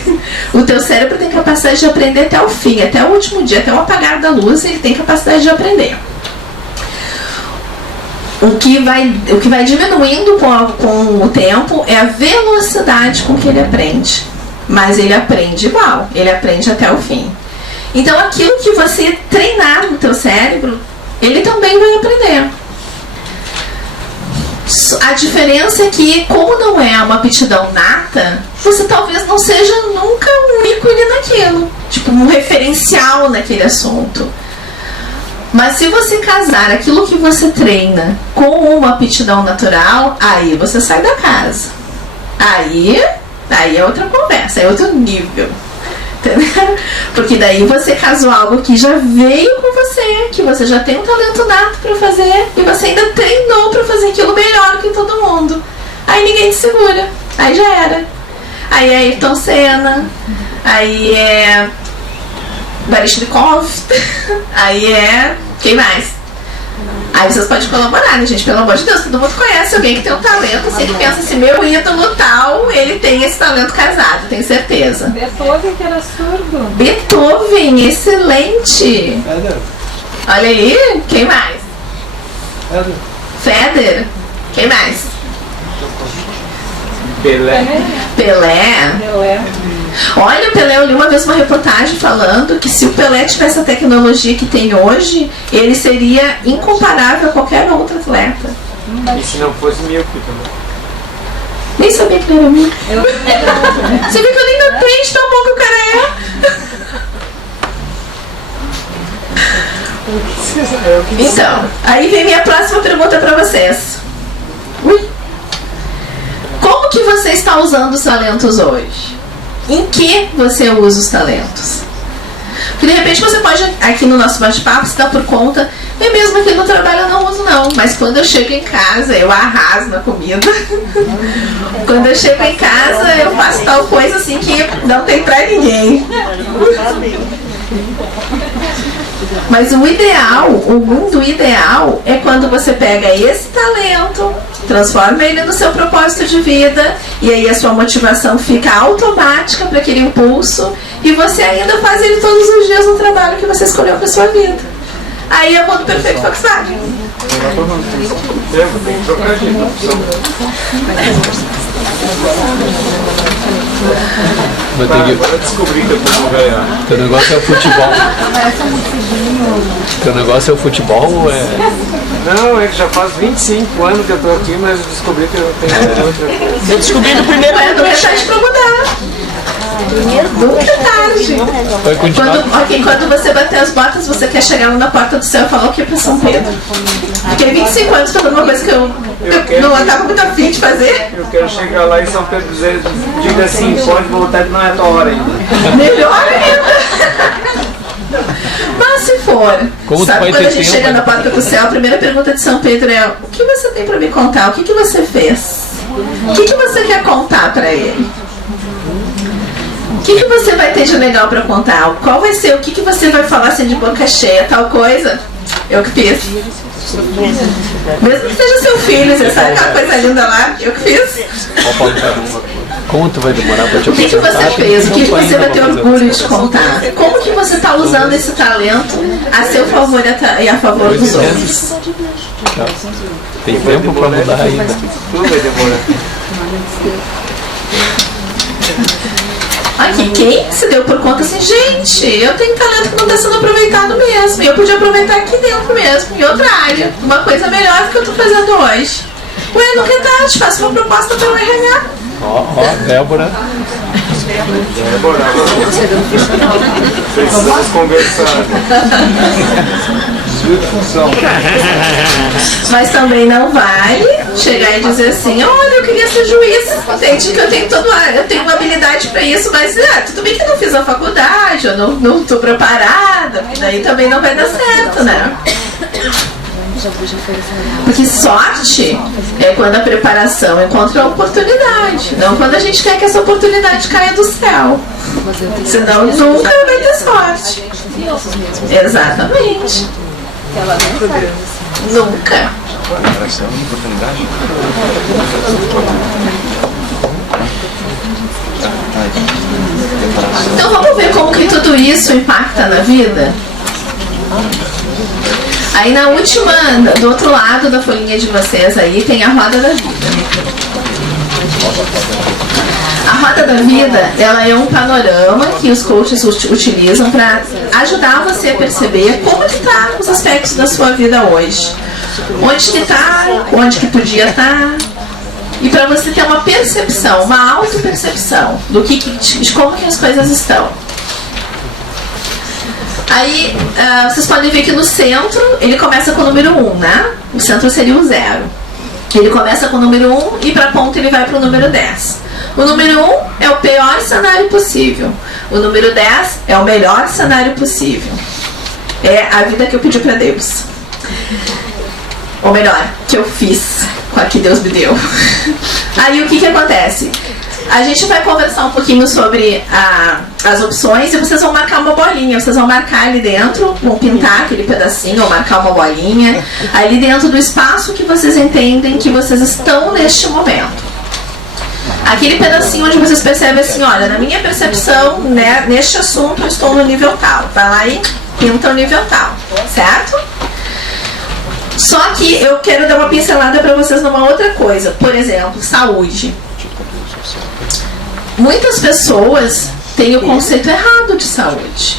O teu cérebro tem capacidade de aprender até o fim, até o último dia, até o apagar da luz, ele tem capacidade de aprender. O que vai diminuindo com o tempo é a velocidade com que ele aprende. mas ele aprende igual, ele aprende até o fim. Então aquilo que você treinar no teu cérebro, ele também vai aprender. A diferença é que, como não é uma aptidão nata, você talvez não seja nunca um ícone naquilo, tipo um referencial naquele assunto. Mas se você casar aquilo que você treina com uma aptidão natural, aí você sai da casa. Aí é outra conversa, é outro nível. Entendeu? Porque daí você casou algo que já veio com você, que você já tem um talento nato para fazer, e você ainda treinou para fazer aquilo melhor que todo mundo. Aí ninguém te segura, aí já era. Aí é Ayrton Senna, aí é Baryshnikov, aí é quem mais? Aí vocês podem colaborar, né, gente? Pelo amor de Deus, todo mundo conhece alguém que tem um talento, assim, que pensa assim, meu ídolo tal, ele tem esse talento casado, tenho certeza. Beethoven, que era surdo. Beethoven, excelente. Olha aí, quem mais? Federer. Quem mais? Pelé. Olha, o Pelé, eu li uma vez uma reportagem falando que se o Pelé tivesse a tecnologia que tem hoje, ele seria incomparável a qualquer outro atleta. E se não fosse míope também? Nem sabia que ele era míope. Você viu que eu nem notei de tão bom que o cara é? Então, aí vem minha próxima pergunta pra vocês. Como que você está usando os talentos hoje? Em que você usa os talentos? Porque de repente você pode, aqui no nosso bate-papo, se dá por conta, eu mesmo aqui no trabalho eu não uso não, mas quando eu chego em casa eu arraso na comida. Quando eu chego em casa eu faço tal coisa assim que não tem pra ninguém. Mas o ideal, o mundo ideal é quando você pega esse talento, transforma ele no seu propósito de vida, e aí a sua motivação fica automática para aquele impulso, e você ainda faz ele todos os dias no trabalho que você escolheu para sua vida. Aí é o mundo perfeito Volkswagen. Tem que trocar de opção. Agora descobri que eu vou ganhar. Teu negócio é o futebol. Teu negócio é o futebol ou é... Não, é que já faz 25 anos que eu tô aqui, mas eu descobri que eu tenho outra coisa. Eu descobri no primeiro Mas nunca é tarde para mudar. Nunca é tarde. Vai continuar? Quando você bater as botas, você quer chegar lá na porta do céu e falar o que para São Pedro? Fiquei 25 anos fazendo uma coisa que eu não estava muito afim de fazer. Eu quero chegar lá em São Pedro dizer, diga assim, pode voltar que não é a tua hora ainda. Melhor ainda. Mas se for, Como sabe quando a gente chega na porta do céu, a primeira pergunta de São Pedro é: o que você tem para me contar? O que você fez? O que você quer contar para ele? O que você vai ter de legal para contar? Qual vai ser? O que você vai falar assim de boca cheia? Tal coisa? Eu que fiz. Mesmo que seja seu filho, você sabe aquela coisa linda lá? Eu que fiz. Como tu vai demorar pra te O que você fez? O que você vai ter orgulho de contar? Como que você está usando esse talento a seu favor e a favor dos outros? Tem tempo pra mudar ainda. Tudo vai demorar. Aqui, quem se deu por conta assim, gente, eu tenho talento que não está sendo aproveitado mesmo, e eu podia aproveitar aqui dentro mesmo, em outra área, uma coisa melhor do que eu estou fazendo hoje. Ué, nunca é tarde, faço uma proposta para o RH. Ó, Débora. Débora, precisamos conversar. Mas também não vale chegar e dizer assim, olha, eu queria ser juiz, entende que eu tenho uma habilidade para isso, mas tudo bem que eu não fiz a faculdade, eu não estou preparada, daí também não vai dar certo, né? Porque sorte é quando a preparação encontra a oportunidade, não quando a gente quer que essa oportunidade caia do céu. Senão nunca vai ter sorte. Exatamente. Nunca. Então vamos ver como que tudo isso impacta na vida? Aí na última, do outro lado da folhinha de vocês aí, tem a roda da vida. A Roda da Vida, ela é um panorama que os coaches utilizam para ajudar você a perceber como que tá os aspectos da sua vida hoje. Onde que tá, onde que podia estar. E para você ter uma percepção, uma autopercepção do de como que as coisas estão. Aí, vocês podem ver que no centro, ele começa com o número 1, né? O centro seria o 0. Ele começa com o número 1 e para a ponta ele vai para o número 10. O número 1 é o pior cenário possível. O número 10 é o melhor cenário possível. É a vida que eu pedi para Deus. Ou melhor, que eu fiz com a que Deus me deu. Aí o que acontece? A gente vai conversar um pouquinho sobre as opções e vocês vão marcar uma bolinha. Vocês vão marcar ali dentro, vão pintar aquele pedacinho ou marcar uma bolinha ali dentro do espaço que vocês entendem que vocês estão neste momento. Aquele pedacinho onde vocês percebem assim, olha, na minha percepção, né, neste assunto eu estou no nível tal. Vai lá e pinta o nível tal, certo? Só que eu quero dar uma pincelada para vocês numa outra coisa. Por exemplo, saúde. Muitas pessoas têm o conceito errado de saúde.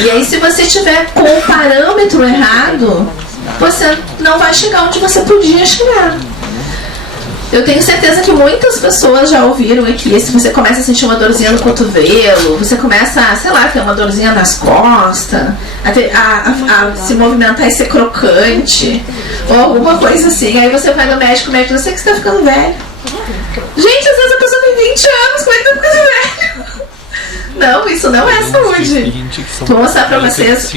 E aí, se você estiver com o parâmetro errado, você não vai chegar onde você podia chegar. Eu tenho certeza que muitas pessoas já ouviram aqui, se você começa a sentir uma dorzinha no cotovelo, você começa a, sei lá, ter uma dorzinha nas costas, a se movimentar e ser crocante, ou alguma coisa assim. Aí você vai no médico, o médico diz, eu sei que você está ficando velho. Gente, às vezes a pessoa tem 20 anos, como é que tá ficando velho? Não, isso não é saúde. Vou mostrar pra vocês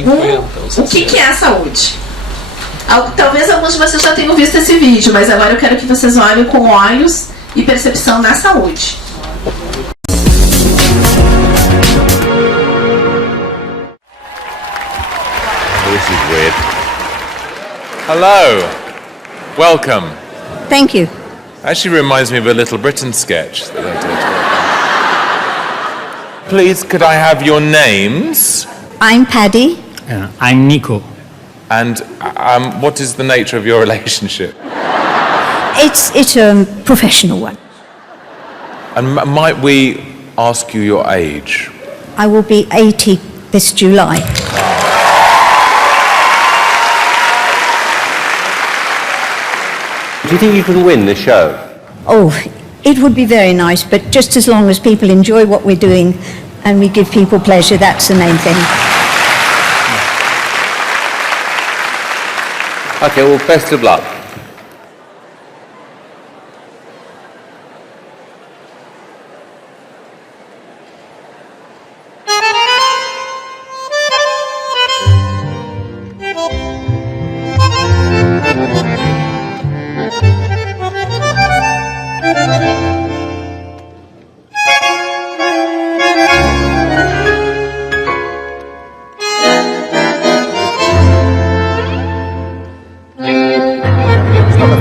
o que é a saúde. Talvez alguns de vocês já tenham visto esse vídeo, mas agora eu quero que vocês olhem com olhos e percepção na saúde. This is weird. Hello. Welcome. Thank you. Actually reminds me of a Little Britain sketch that I did. Please, could I have your names? I'm Paddy. I'm Nico. And what is the nature of your relationship? It's a professional one. And might we ask you your age? I will be 80 this July. Do you think you can win the show? Oh, it would be very nice, but just as long as people enjoy what we're doing and we give people pleasure, that's the main thing. Okay, well, best of luck.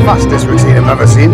Fastest routine I've ever seen.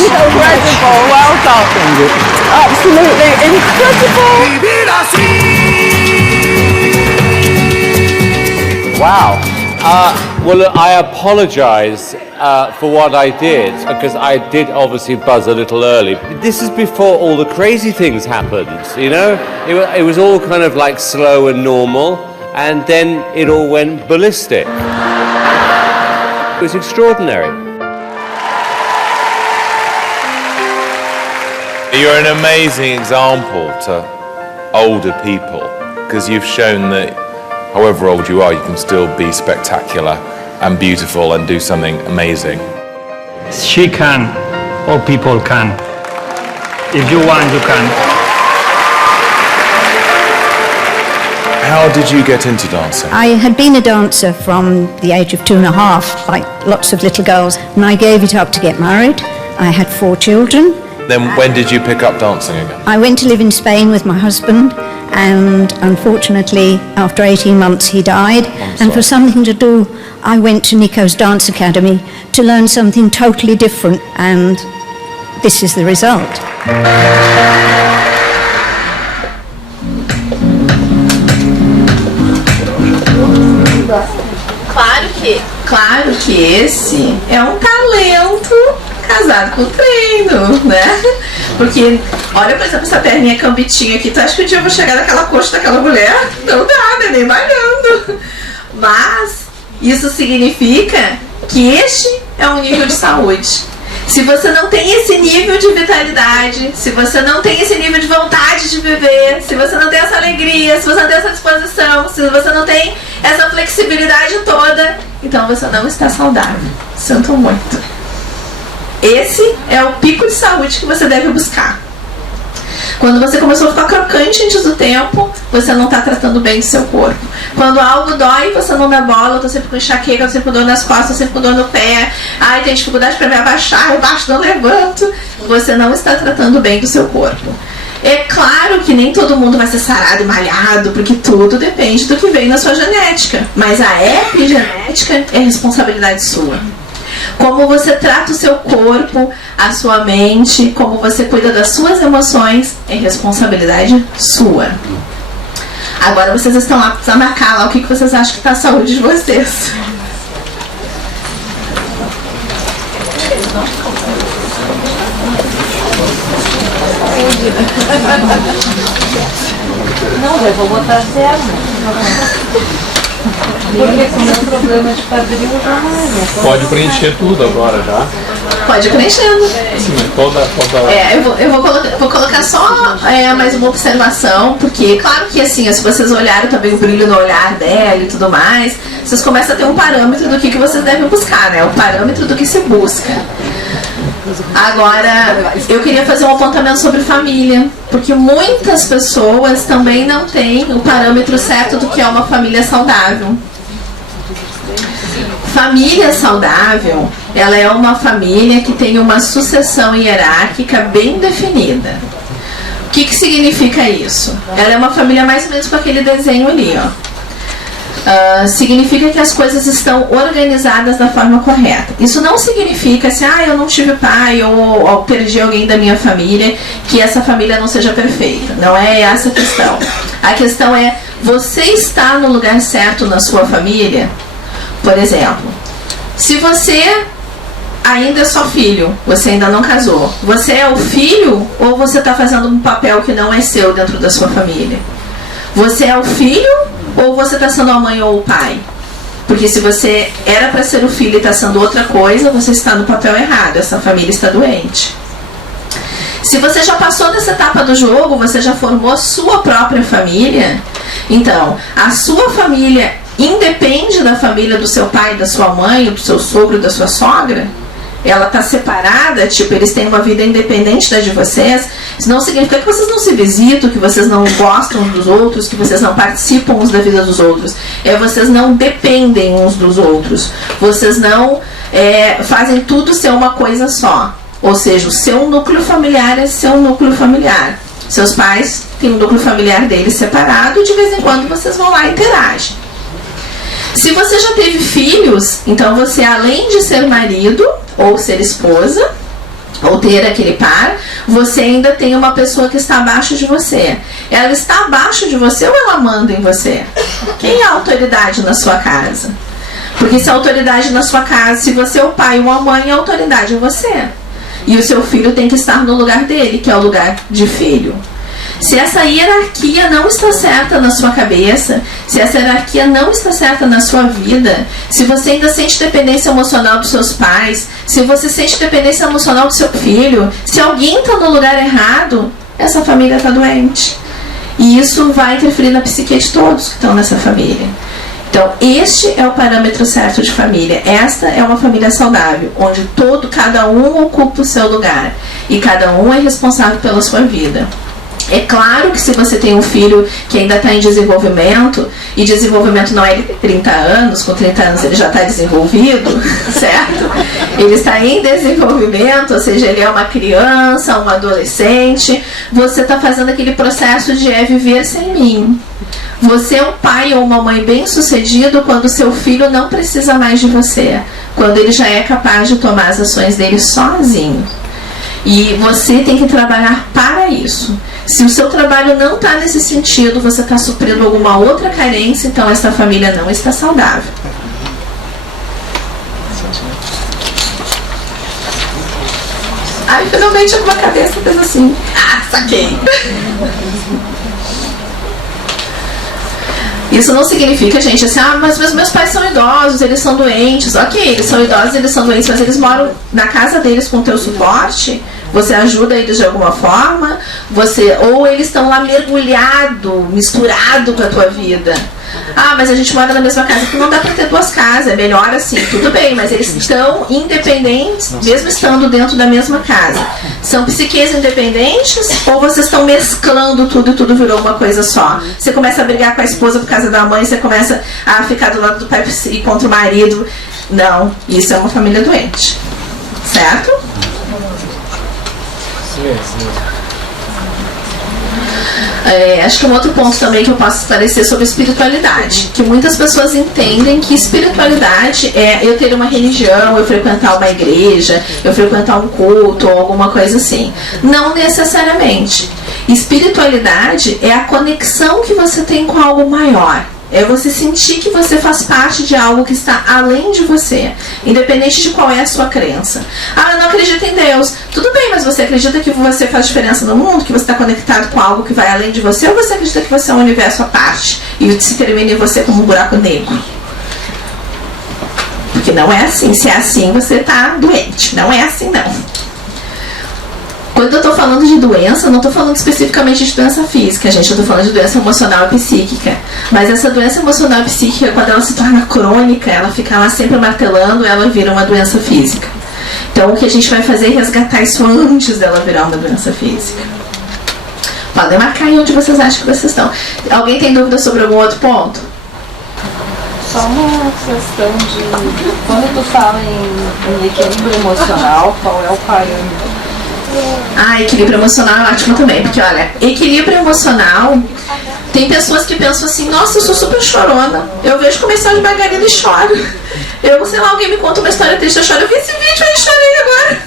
Incredible, well done. Absolutely incredible. Wow. Well, look, I apologise for what I did, because I did obviously buzz a little early. This is before all the crazy things happened, you know? It was all kind of like slow and normal, and then it all went ballistic. It was extraordinary. You're an amazing example to older people, because you've shown that however old you are, you can still be spectacular and beautiful and do something amazing. She can, all people can. If you want, you can. How did you get into dancing? I had been a dancer from the age of 2.5, like lots of little girls, and I gave it up to get married. I had 4 children. Then when did you pick up dancing again? I went to live in Spain with my husband, and unfortunately after 18 months he died, and for something to do I went to Nico's Dance Academy to learn something totally different, and this is the result. Claro que esse é um talento casado com treino, né? Porque, olha, por exemplo, essa perninha cambitinha aqui, tu acha que um dia eu vou chegar naquela coxa daquela mulher? Não dá, né? Nem malhando. Mas isso significa que este é um nível de saúde. Se você não tem esse nível de vitalidade, se você não tem esse nível de vontade de viver, se você não tem essa alegria, se você não tem essa disposição, se você não tem essa flexibilidade toda, então você não está saudável. Sinto muito. Esse é o pico de saúde que você deve buscar. Quando você começou a ficar crocante antes do tempo, você não está tratando bem do seu corpo. Quando algo dói, você não dá bola. Eu tô sempre com enxaqueca, eu tô sempre com dor nas costas, eu sempre com dor no pé. Ai, tem dificuldade para me abaixar, eu baixo, não levanto. Você não está tratando bem do seu corpo. É claro que nem todo mundo vai ser sarado e malhado, porque tudo depende do que veio na sua genética. Mas a epigenética é responsabilidade sua. Como você trata o seu corpo, a sua mente, como você cuida das suas emoções, é responsabilidade sua. Agora vocês estão lá para marcar lá o que vocês acham que está a saúde de vocês. Não, eu vou botar 0. Porque com o meu problema de quadril já não é. Pode preencher tudo agora já. Pode ir preenchendo. Sim, toda... Eu vou colocar só mais uma observação, porque claro que assim, se vocês olharem também o brilho no olhar dela e tudo mais, vocês começam a ter um parâmetro do que vocês devem buscar, né? O parâmetro do que se busca. Agora, eu queria fazer um apontamento sobre família, porque muitas pessoas também não têm o parâmetro certo do que é uma família saudável. Família saudável, ela é uma família que tem uma sucessão hierárquica bem definida. O que significa isso? Ela é uma família mais ou menos com aquele desenho ali, ó. Significa que as coisas estão organizadas da forma correta. Isso não significa se eu não tive pai ou perdi alguém da minha família, que essa família não seja perfeita. Não é essa a questão. A questão é, você está no lugar certo na sua família? Por exemplo, se você ainda é só filho, você ainda não casou, você é o filho ou você está fazendo um papel que não é seu dentro da sua família? Você é o filho ou você está sendo a mãe ou o pai? Porque se você era para ser o filho e está sendo outra coisa, você está no papel errado, essa família está doente. Se você já passou dessa etapa do jogo, você já formou a sua própria família, então a sua família independe da família do seu pai, da sua mãe, do seu sogro, da sua sogra. Ela está separada, tipo, eles têm uma vida independente da de vocês. Isso não significa que vocês não se visitam, que vocês não gostam uns dos outros, que vocês não participam uns da vida dos outros. Vocês não dependem uns dos outros. Vocês não fazem tudo ser uma coisa só. Ou seja, o seu núcleo familiar é seu núcleo familiar. Seus pais têm um núcleo familiar deles separado e de vez em quando vocês vão lá e interagem. Se você já teve filhos, então você, além de ser marido ou ser esposa, ou ter aquele par, você ainda tem uma pessoa que está abaixo de você. Ela está abaixo de você ou ela manda em você? Quem é a autoridade na sua casa? Porque se a autoridade na sua casa, se você é o pai ou a mãe, a autoridade é você. E o seu filho tem que estar no lugar dele, que é o lugar de filho. Se essa hierarquia não está certa na sua cabeça, se essa hierarquia não está certa na sua vida, se você ainda sente dependência emocional dos seus pais, se você sente dependência emocional do seu filho, se alguém está no lugar errado, essa família está doente. E isso vai interferir na psique de todos que estão nessa família. Então, este é o parâmetro certo de família. Esta é uma família saudável, onde cada um ocupa o seu lugar e cada um é responsável pela sua vida. É claro que se você tem um filho que ainda está em desenvolvimento, e desenvolvimento não é de 30 anos, com 30 anos ele já está desenvolvido, certo? Ele está em desenvolvimento, ou seja, ele é uma criança, um adolescente, você está fazendo aquele processo de viver sem mim. Você é um pai ou uma mãe bem-sucedido quando seu filho não precisa mais de você, quando ele já é capaz de tomar as ações dele sozinho. E você tem que trabalhar para isso. Se o seu trabalho não está nesse sentido, você está suprindo alguma outra carência, então essa família não está saudável. Ai, finalmente alguma cabeça fez assim. Ah, saquei. Isso não significa, gente, assim, mas meus pais são idosos, eles são doentes. Ok, eles são idosos, eles são doentes, mas eles moram na casa deles com o teu suporte. Você ajuda eles de alguma forma, ou eles estão lá mergulhado, misturado com a tua vida. Ah, mas a gente mora na mesma casa, porque não dá para ter duas casas, é melhor assim, tudo bem, mas eles estão independentes, mesmo estando dentro da mesma casa. São psiques independentes ou vocês estão mesclando tudo e tudo virou uma coisa só? Você começa a brigar com a esposa por causa da mãe, você começa a ficar do lado do pai e contra o marido. Não, isso é uma família doente, certo? Acho que um outro ponto também que eu posso esclarecer sobre espiritualidade, que muitas pessoas entendem que espiritualidade é eu ter uma religião, eu frequentar uma igreja, eu frequentar um culto ou alguma coisa assim. Não necessariamente. Espiritualidade é a conexão que você tem com algo maior. É você sentir que você faz parte de algo que está além de você, independente de qual é a sua crença. Ah, eu não acredito em Deus. Tudo bem, mas você acredita que você faz diferença no mundo, que você está conectado com algo que vai além de você, ou você acredita que você é um universo à parte e se termina em você como um buraco negro? Porque não é assim. Se é assim, você está doente. Não é assim, não. Quando eu estou falando de doença, não estou falando especificamente de doença física, gente. Eu estou falando de doença emocional e psíquica. Mas essa doença emocional e psíquica, quando ela se torna crônica, ela fica lá sempre martelando, ela vira uma doença física. Então, o que a gente vai fazer é resgatar isso antes dela virar uma doença física. Podem marcar aí onde vocês acham que vocês estão. Alguém tem dúvida sobre algum outro ponto? Só uma questão de... Quando tu fala em equilíbrio emocional, qual é o parâmetro? Ah, equilíbrio emocional é ótimo também, porque olha, equilíbrio emocional, tem pessoas que pensam assim, nossa, eu sou super chorona, eu vejo comercial de margarina e choro, eu, sei lá, alguém me conta uma história triste, eu choro, eu vi esse vídeo e chorei agora.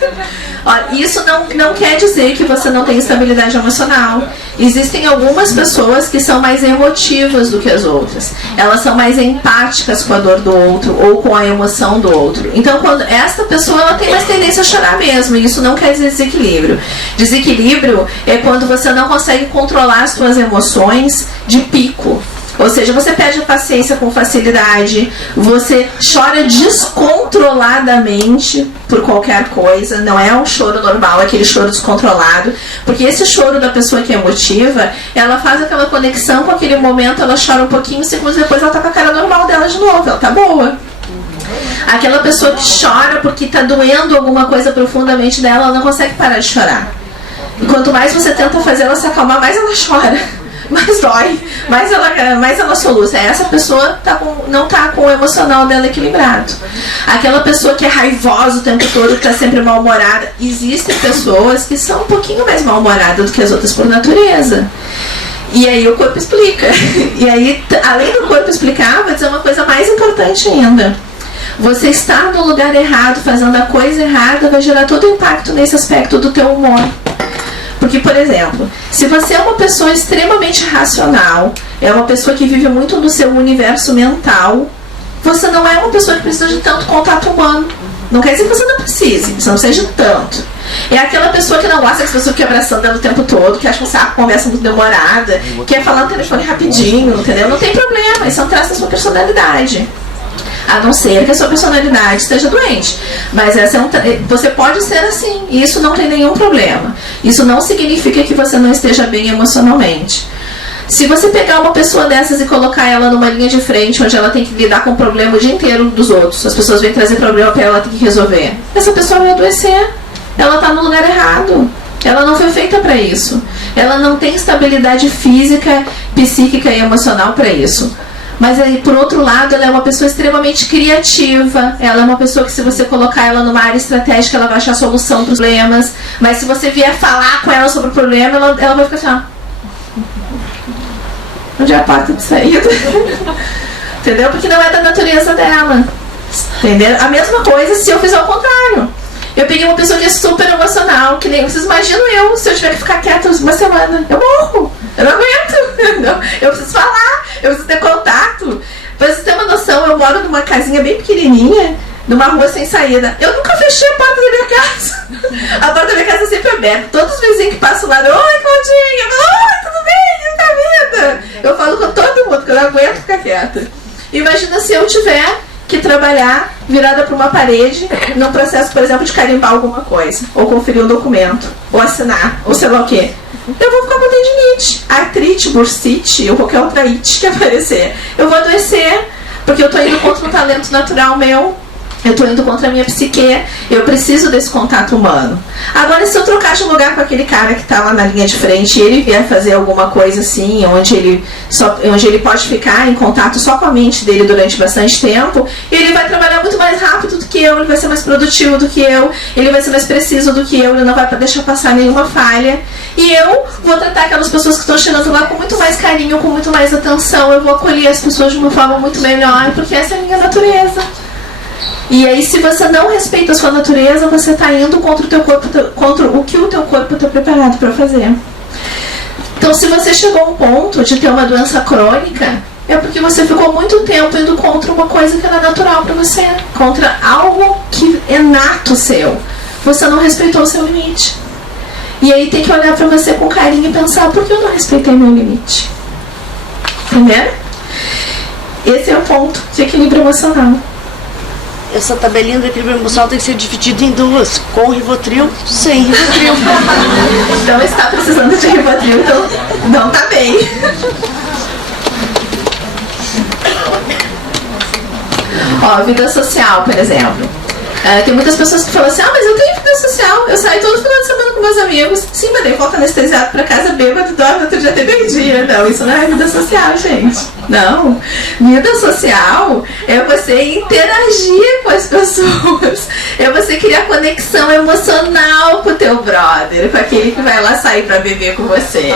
Olha, isso não quer dizer que você não tem estabilidade emocional. Existem algumas pessoas que são mais emotivas do que as outras. Elas são mais empáticas com a dor do outro ou com a emoção do outro. Então, quando esta pessoa ela tem mais tendência a chorar mesmo, e isso não quer dizer desequilíbrio. Desequilíbrio é quando você não consegue controlar as suas emoções de pico. Ou seja, você perde a paciência com facilidade, você chora descontroladamente por qualquer coisa, não é um choro normal, é aquele choro descontrolado, porque esse choro da pessoa que é emotiva, ela faz aquela conexão com aquele momento, ela chora um pouquinho, segundos depois ela tá com a cara normal dela de novo, ela tá boa. Aquela pessoa que chora porque tá doendo alguma coisa profundamente dela, ela não consegue parar de chorar. E quanto mais você tenta fazer ela se acalmar, mais ela chora. Mais dói, mais ela soluça. Essa pessoa não está com o emocional dela equilibrado. Aquela pessoa que é raivosa o tempo todo, que está sempre mal-humorada. Existem pessoas que são um pouquinho mais mal-humoradas do que as outras por natureza. E aí o corpo explica. E aí, além do corpo explicar, vai dizer uma coisa mais importante ainda. Você estar no lugar errado, fazendo a coisa errada, vai gerar todo o impacto nesse aspecto do teu humor. Porque, por exemplo, se você é uma pessoa extremamente racional, é uma pessoa que vive muito no seu universo mental, você não é uma pessoa que precisa de tanto contato humano. Não quer dizer que você não precise, você não precisa de tanto. É aquela pessoa que não gosta que as pessoas fiquem abraçando ela o tempo todo, que acha um saco, conversa muito demorada, quer falar no telefone rapidinho, entendeu? Não tem problema, isso é um traço da sua personalidade. A não ser que a sua personalidade esteja doente. Mas você pode ser assim, e isso não tem nenhum problema. Isso não significa que você não esteja bem emocionalmente. Se você pegar uma pessoa dessas e colocar ela numa linha de frente, onde ela tem que lidar com o problema o dia inteiro dos outros, as pessoas vêm trazer problema para ela, tem que resolver, essa pessoa vai adoecer. Ela está no lugar errado. Ela não foi feita para isso. Ela não tem estabilidade física, psíquica e emocional para isso. Mas aí, por outro lado, ela é uma pessoa extremamente criativa. Ela é uma pessoa que, se você colocar ela numa área estratégica, ela vai achar solução para os problemas. Mas se você vier falar com ela sobre o problema, ela vai ficar assim, ó. Onde é a porta de saída? Entendeu? Porque não é da natureza dela. Entendeu? A mesma coisa se eu fizer o contrário. Eu peguei uma pessoa que é super emocional, que nem vocês imaginam eu, se eu tiver que ficar quieta uma semana. Eu morro. Eu não aguento. Não. Eu preciso falar, eu preciso ter contato. Pra vocês terem uma noção, eu moro numa casinha bem pequenininha, numa rua sem saída. Eu nunca fechei a porta da minha casa. A porta da minha casa é sempre aberta. Todos os vizinhos que passam lá, oi, Claudinha, oi, tudo bem, e tá vida? Eu falo com todo mundo, porque eu não aguento ficar quieta. Imagina se eu tiver que trabalhar virada para uma parede num processo, por exemplo, de carimbar alguma coisa, ou conferir um documento, ou assinar, ou sei lá o quê. Eu vou ficar com tendinite, artrite, bursite ou qualquer outra it que aparecer. Eu vou adoecer, porque eu estou indo contra um talento natural meu. Eu estou indo contra a minha psique, eu preciso desse contato humano. Agora, se eu trocar de lugar com aquele cara que está lá na linha de frente e ele vier fazer alguma coisa assim, onde ele pode ficar em contato só com a mente dele durante bastante tempo, ele vai trabalhar muito mais rápido do que eu, ele vai ser mais produtivo do que eu, ele vai ser mais preciso do que eu, ele não vai deixar passar nenhuma falha. E eu vou tratar aquelas pessoas que estão chegando lá com muito mais carinho, com muito mais atenção, eu vou acolher as pessoas de uma forma muito melhor, porque essa é a minha natureza. E aí, se você não respeita a sua natureza, você está indo contra o teu corpo, contra o que o teu corpo está preparado para fazer. Então, se você chegou a um ponto de ter uma doença crônica, é porque você ficou muito tempo indo contra uma coisa que era natural para você, contra algo que é nato seu. Você não respeitou o seu limite. E aí tem que olhar para você com carinho e pensar, por que eu não respeitei meu limite? Entendeu? Esse é o ponto de equilíbrio emocional. Essa tabelinha do equilíbrio emocional tem que ser dividida em duas, com Rivotril, sem Rivotril. Então está precisando de Rivotril, então não está bem. Ó, vida social, por exemplo. Tem muitas pessoas que falam assim, mas eu tenho vida social, eu saio todo final de semana com meus amigos. Sim, mas daí volta anestesiado pra casa, bêbado, dorme, outro dia tem meio-dia. Não, isso não é vida social, gente. Não. Vida social é você interagir com as pessoas. É você criar conexão emocional com o teu brother, com aquele que vai lá sair pra beber com você.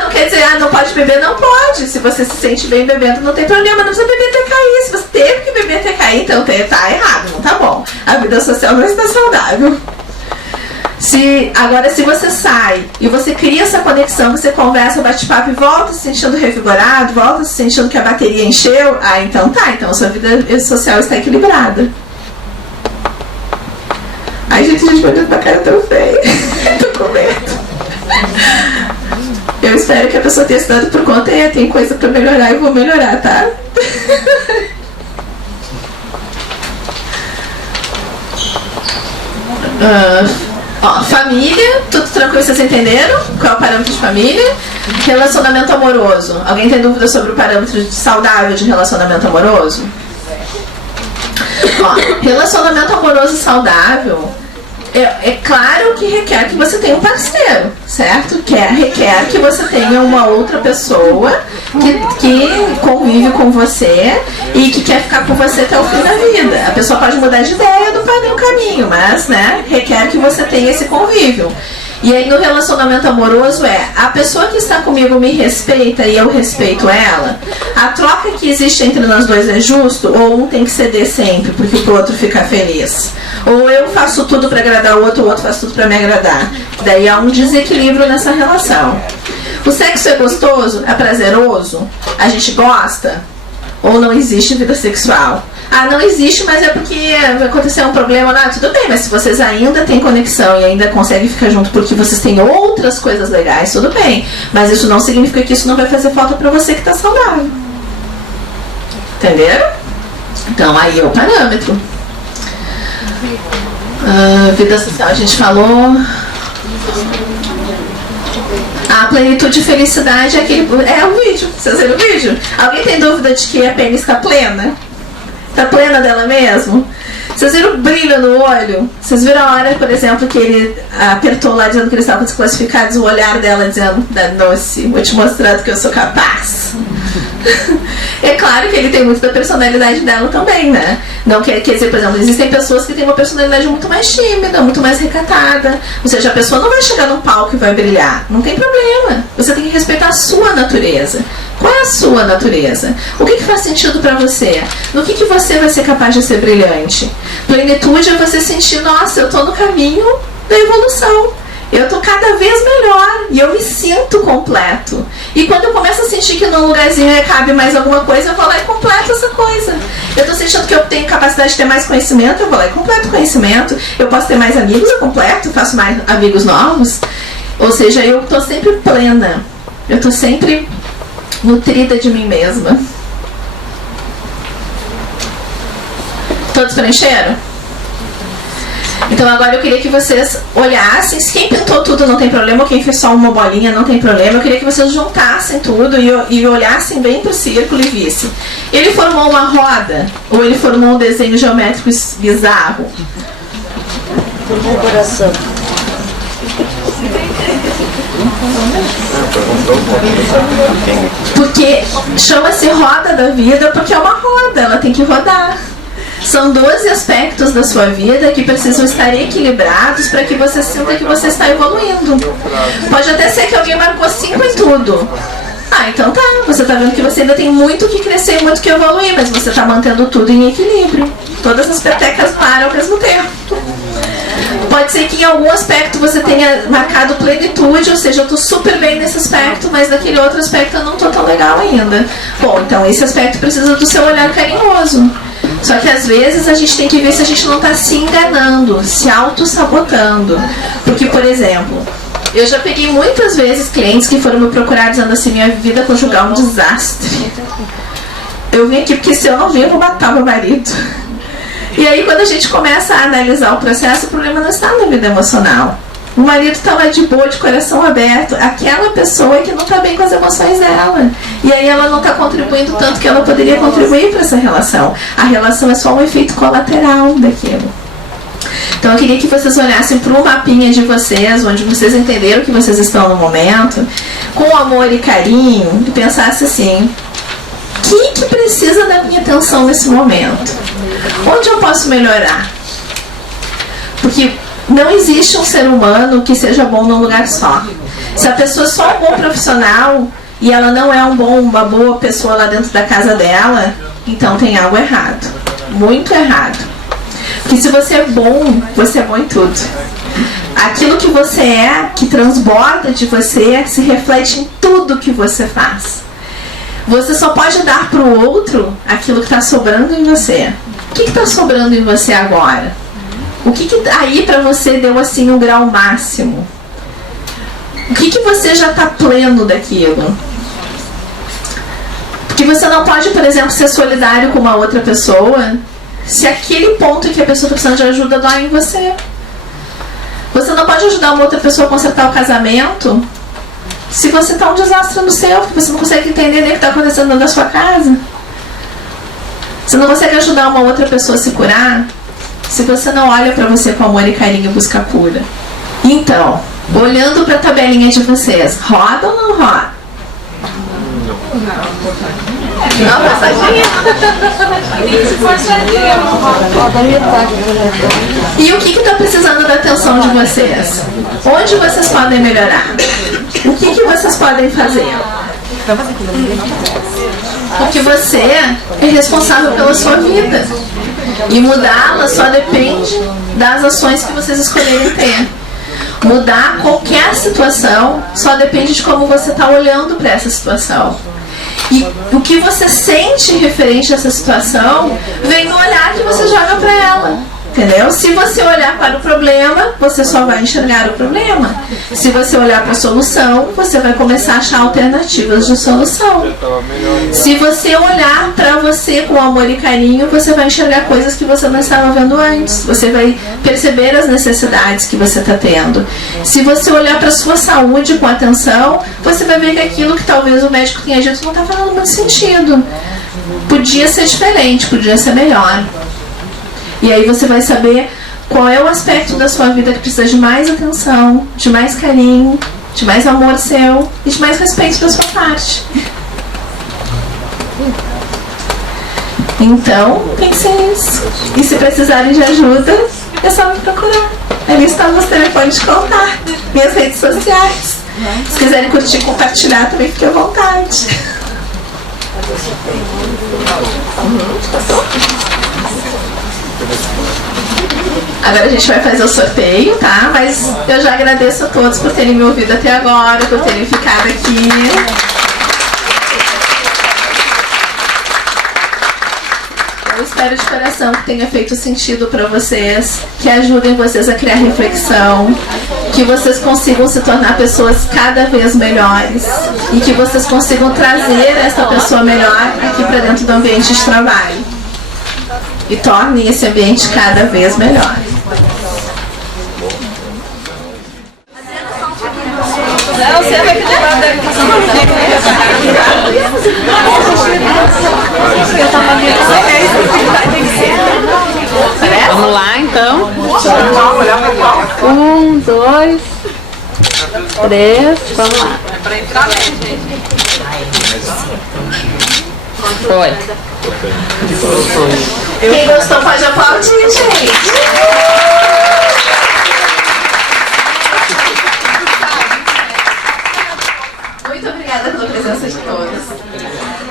Não quer dizer, não pode beber? Não pode. Se você se sente bem bebendo, não tem problema, não precisa beber até cair. Se você teve que beber até cair, então tá errado, não tá bom. A vida social não está saudável. Agora, se você sai e você cria essa conexão, você conversa, bate papo e volta se sentindo revigorado, volta se sentindo que a bateria encheu, então tá, então a sua vida social está equilibrada. Ai, gente, a gente vai olhando pra cara tão feia. Tô com medo. Eu espero que a pessoa tenha se dado por conta e tem coisa pra melhorar e eu vou melhorar, tá? Família, tudo tranquilo, vocês entenderam? Qual é o parâmetro de família? Relacionamento amoroso. Alguém tem dúvida sobre o parâmetro saudável de relacionamento amoroso? Relacionamento amoroso saudável é claro que requer que você tenha um parceiro, certo? Requer que você tenha uma outra pessoa que convive com você e que quer ficar com você até o fim da vida. A pessoa pode mudar de ideia do padrão caminho, mas requer que você tenha esse convívio. E aí no relacionamento amoroso a pessoa que está comigo me respeita e eu respeito ela, a troca que existe entre nós dois é justo, ou um tem que ceder sempre porque o outro fica feliz, ou eu faço tudo para agradar o outro faz tudo para me agradar. Daí há um desequilíbrio nessa relação. O sexo é gostoso? É prazeroso? A gente gosta? Ou não existe vida sexual? Ah, não existe, mas é porque aconteceu um problema lá. Tudo bem, mas se vocês ainda têm conexão e ainda conseguem ficar junto porque vocês têm outras coisas legais, tudo bem. Mas isso não significa que isso não vai fazer falta pra você que tá saudável. Entenderam? Então aí é o parâmetro. Vida social a gente falou. A plenitude e felicidade é aquele. É o vídeo. Vocês viram o vídeo? Alguém tem dúvida de que a pênis está plena? Está plena dela mesmo? Vocês viram o brilho no olho? Vocês viram a hora, por exemplo, que ele apertou lá dizendo que eles estavam desclassificados, o olhar dela dizendo, Doce, vou te mostrar do que eu sou capaz. É claro que ele tem muito da personalidade dela também, né? Não quer dizer, por exemplo, existem pessoas que têm uma personalidade muito mais tímida, muito mais recatada. Ou seja, a pessoa não vai chegar num palco e vai brilhar. Não tem problema. Você tem que respeitar a sua natureza. Qual é a sua natureza? O que faz sentido pra você? No que você vai ser capaz de ser brilhante? Plenitude é você sentir, nossa, eu tô no caminho da evolução. Eu tô cada vez melhor e eu me sinto completo. E quando eu começo a sentir que num lugarzinho cabe mais alguma coisa, eu vou lá e completo essa coisa. Eu tô sentindo que eu tenho capacidade de ter mais conhecimento, eu vou lá e completo o conhecimento. Eu posso ter mais amigos, eu completo, faço mais amigos novos. Ou seja, eu tô sempre plena. Eu tô sempre nutrida de mim mesma. Todos preencheram? Então agora eu queria que vocês olhassem, quem pintou tudo não tem problema, quem fez só uma bolinha não tem problema, eu queria que vocês juntassem tudo e olhassem bem pro círculo e vissem. Ele formou uma roda ou ele formou um desenho geométrico bizarro? Formou um coração. Porque chama-se roda da vida porque é uma roda, ela tem que rodar. São 12 aspectos da sua vida que precisam estar equilibrados para que você sinta que você está evoluindo. Pode até ser que alguém marcou 5 em tudo. Ah, então tá, você está vendo que você ainda tem muito que crescer, muito que evoluir, mas você está mantendo tudo em equilíbrio. Todas as petecas param ao mesmo tempo. Pode ser que em algum aspecto você tenha marcado plenitude, ou seja, eu estou super bem nesse aspecto, mas naquele outro aspecto eu não estou tão legal ainda. Bom, então esse aspecto precisa do seu olhar carinhoso. Só que às vezes a gente tem que ver se a gente não está se enganando, se auto-sabotando. Porque, por exemplo, eu já peguei muitas vezes clientes que foram me procurar dizendo assim, minha vida conjugal é um desastre. Eu vim aqui porque se eu não vir eu vou matar meu marido. E aí quando a gente começa a analisar o processo, o problema não está na vida emocional. O marido está lá de boa, de coração aberto. Aquela pessoa que não está bem com as emoções dela. E aí ela não está contribuindo tanto que ela poderia contribuir para essa relação. A relação é só um efeito colateral daquilo. Então eu queria que vocês olhassem para o mapinha de vocês, onde vocês entenderam que vocês estão no momento, com amor e carinho, e pensassem assim, o que precisa da minha atenção nesse momento? Onde eu posso melhorar? Porque não existe um ser humano que seja bom num lugar só. Se a pessoa é só um bom profissional e ela não é uma boa pessoa lá dentro da casa dela, então tem algo errado. Muito errado. Porque se você é bom em tudo. Aquilo que você é, que transborda de você, se reflete em tudo que você faz. Você só pode dar para o outro aquilo que está sobrando em você. O que está sobrando em você agora? O que aí para você deu assim um grau máximo? O que você já está pleno daquilo? Porque você não pode, por exemplo, ser solidário com uma outra pessoa se aquele ponto em que a pessoa está precisando de ajuda dói em você. Você não pode ajudar uma outra pessoa a consertar o casamento se você está um desastre no seu, porque você não consegue entender nem o que está acontecendo dentro da sua casa. Você não consegue ajudar uma outra pessoa a se curar se você não olha para você com amor e carinho e busca cura. Então, olhando para a tabelinha de vocês, roda ou não roda? Não, passadinha. E o que está precisando da atenção de vocês? Onde vocês podem melhorar? O que vocês podem fazer? Porque você é responsável pela sua vida. E mudá-la só depende das ações que vocês escolherem ter. Mudar qualquer situação só depende de como você está olhando para essa situação. E o que você sente referente a essa situação vem do olhar que você joga para ela. Entendeu? Se você olhar para o problema, você só vai enxergar o problema. Se você olhar para a solução, você vai começar a achar alternativas de solução. Se você olhar para você com amor e carinho, você vai enxergar coisas que você não estava vendo antes. Você vai perceber as necessidades que você está tendo. Se você olhar para a sua saúde com atenção, você vai ver que aquilo que talvez o médico tenha dito não está fazendo muito sentido. Podia ser diferente, podia ser melhor. E aí você vai saber qual é o aspecto da sua vida que precisa de mais atenção, de mais carinho, de mais amor seu e de mais respeito da sua parte. Então, pense nisso. E se precisarem de ajuda, é só me procurar. Ali estão os telefones de contato, minhas redes sociais. Se quiserem curtir e compartilhar, também fique à vontade. Agora a gente vai fazer o sorteio, tá? Mas eu já agradeço a todos por terem me ouvido até agora, por terem ficado aqui. Eu espero de coração que tenha feito sentido para vocês, que ajudem vocês a criar reflexão, que vocês consigam se tornar pessoas cada vez melhores e que vocês consigam trazer essa pessoa melhor aqui para dentro do ambiente de trabalho e tornem esse ambiente cada vez melhor. Não, você vai pedir lá da Vamos lá, então. 1, 2, 3, vamos lá. Foi. Quem gostou pode aplaudir, gente. Muito obrigada pela presença de todos.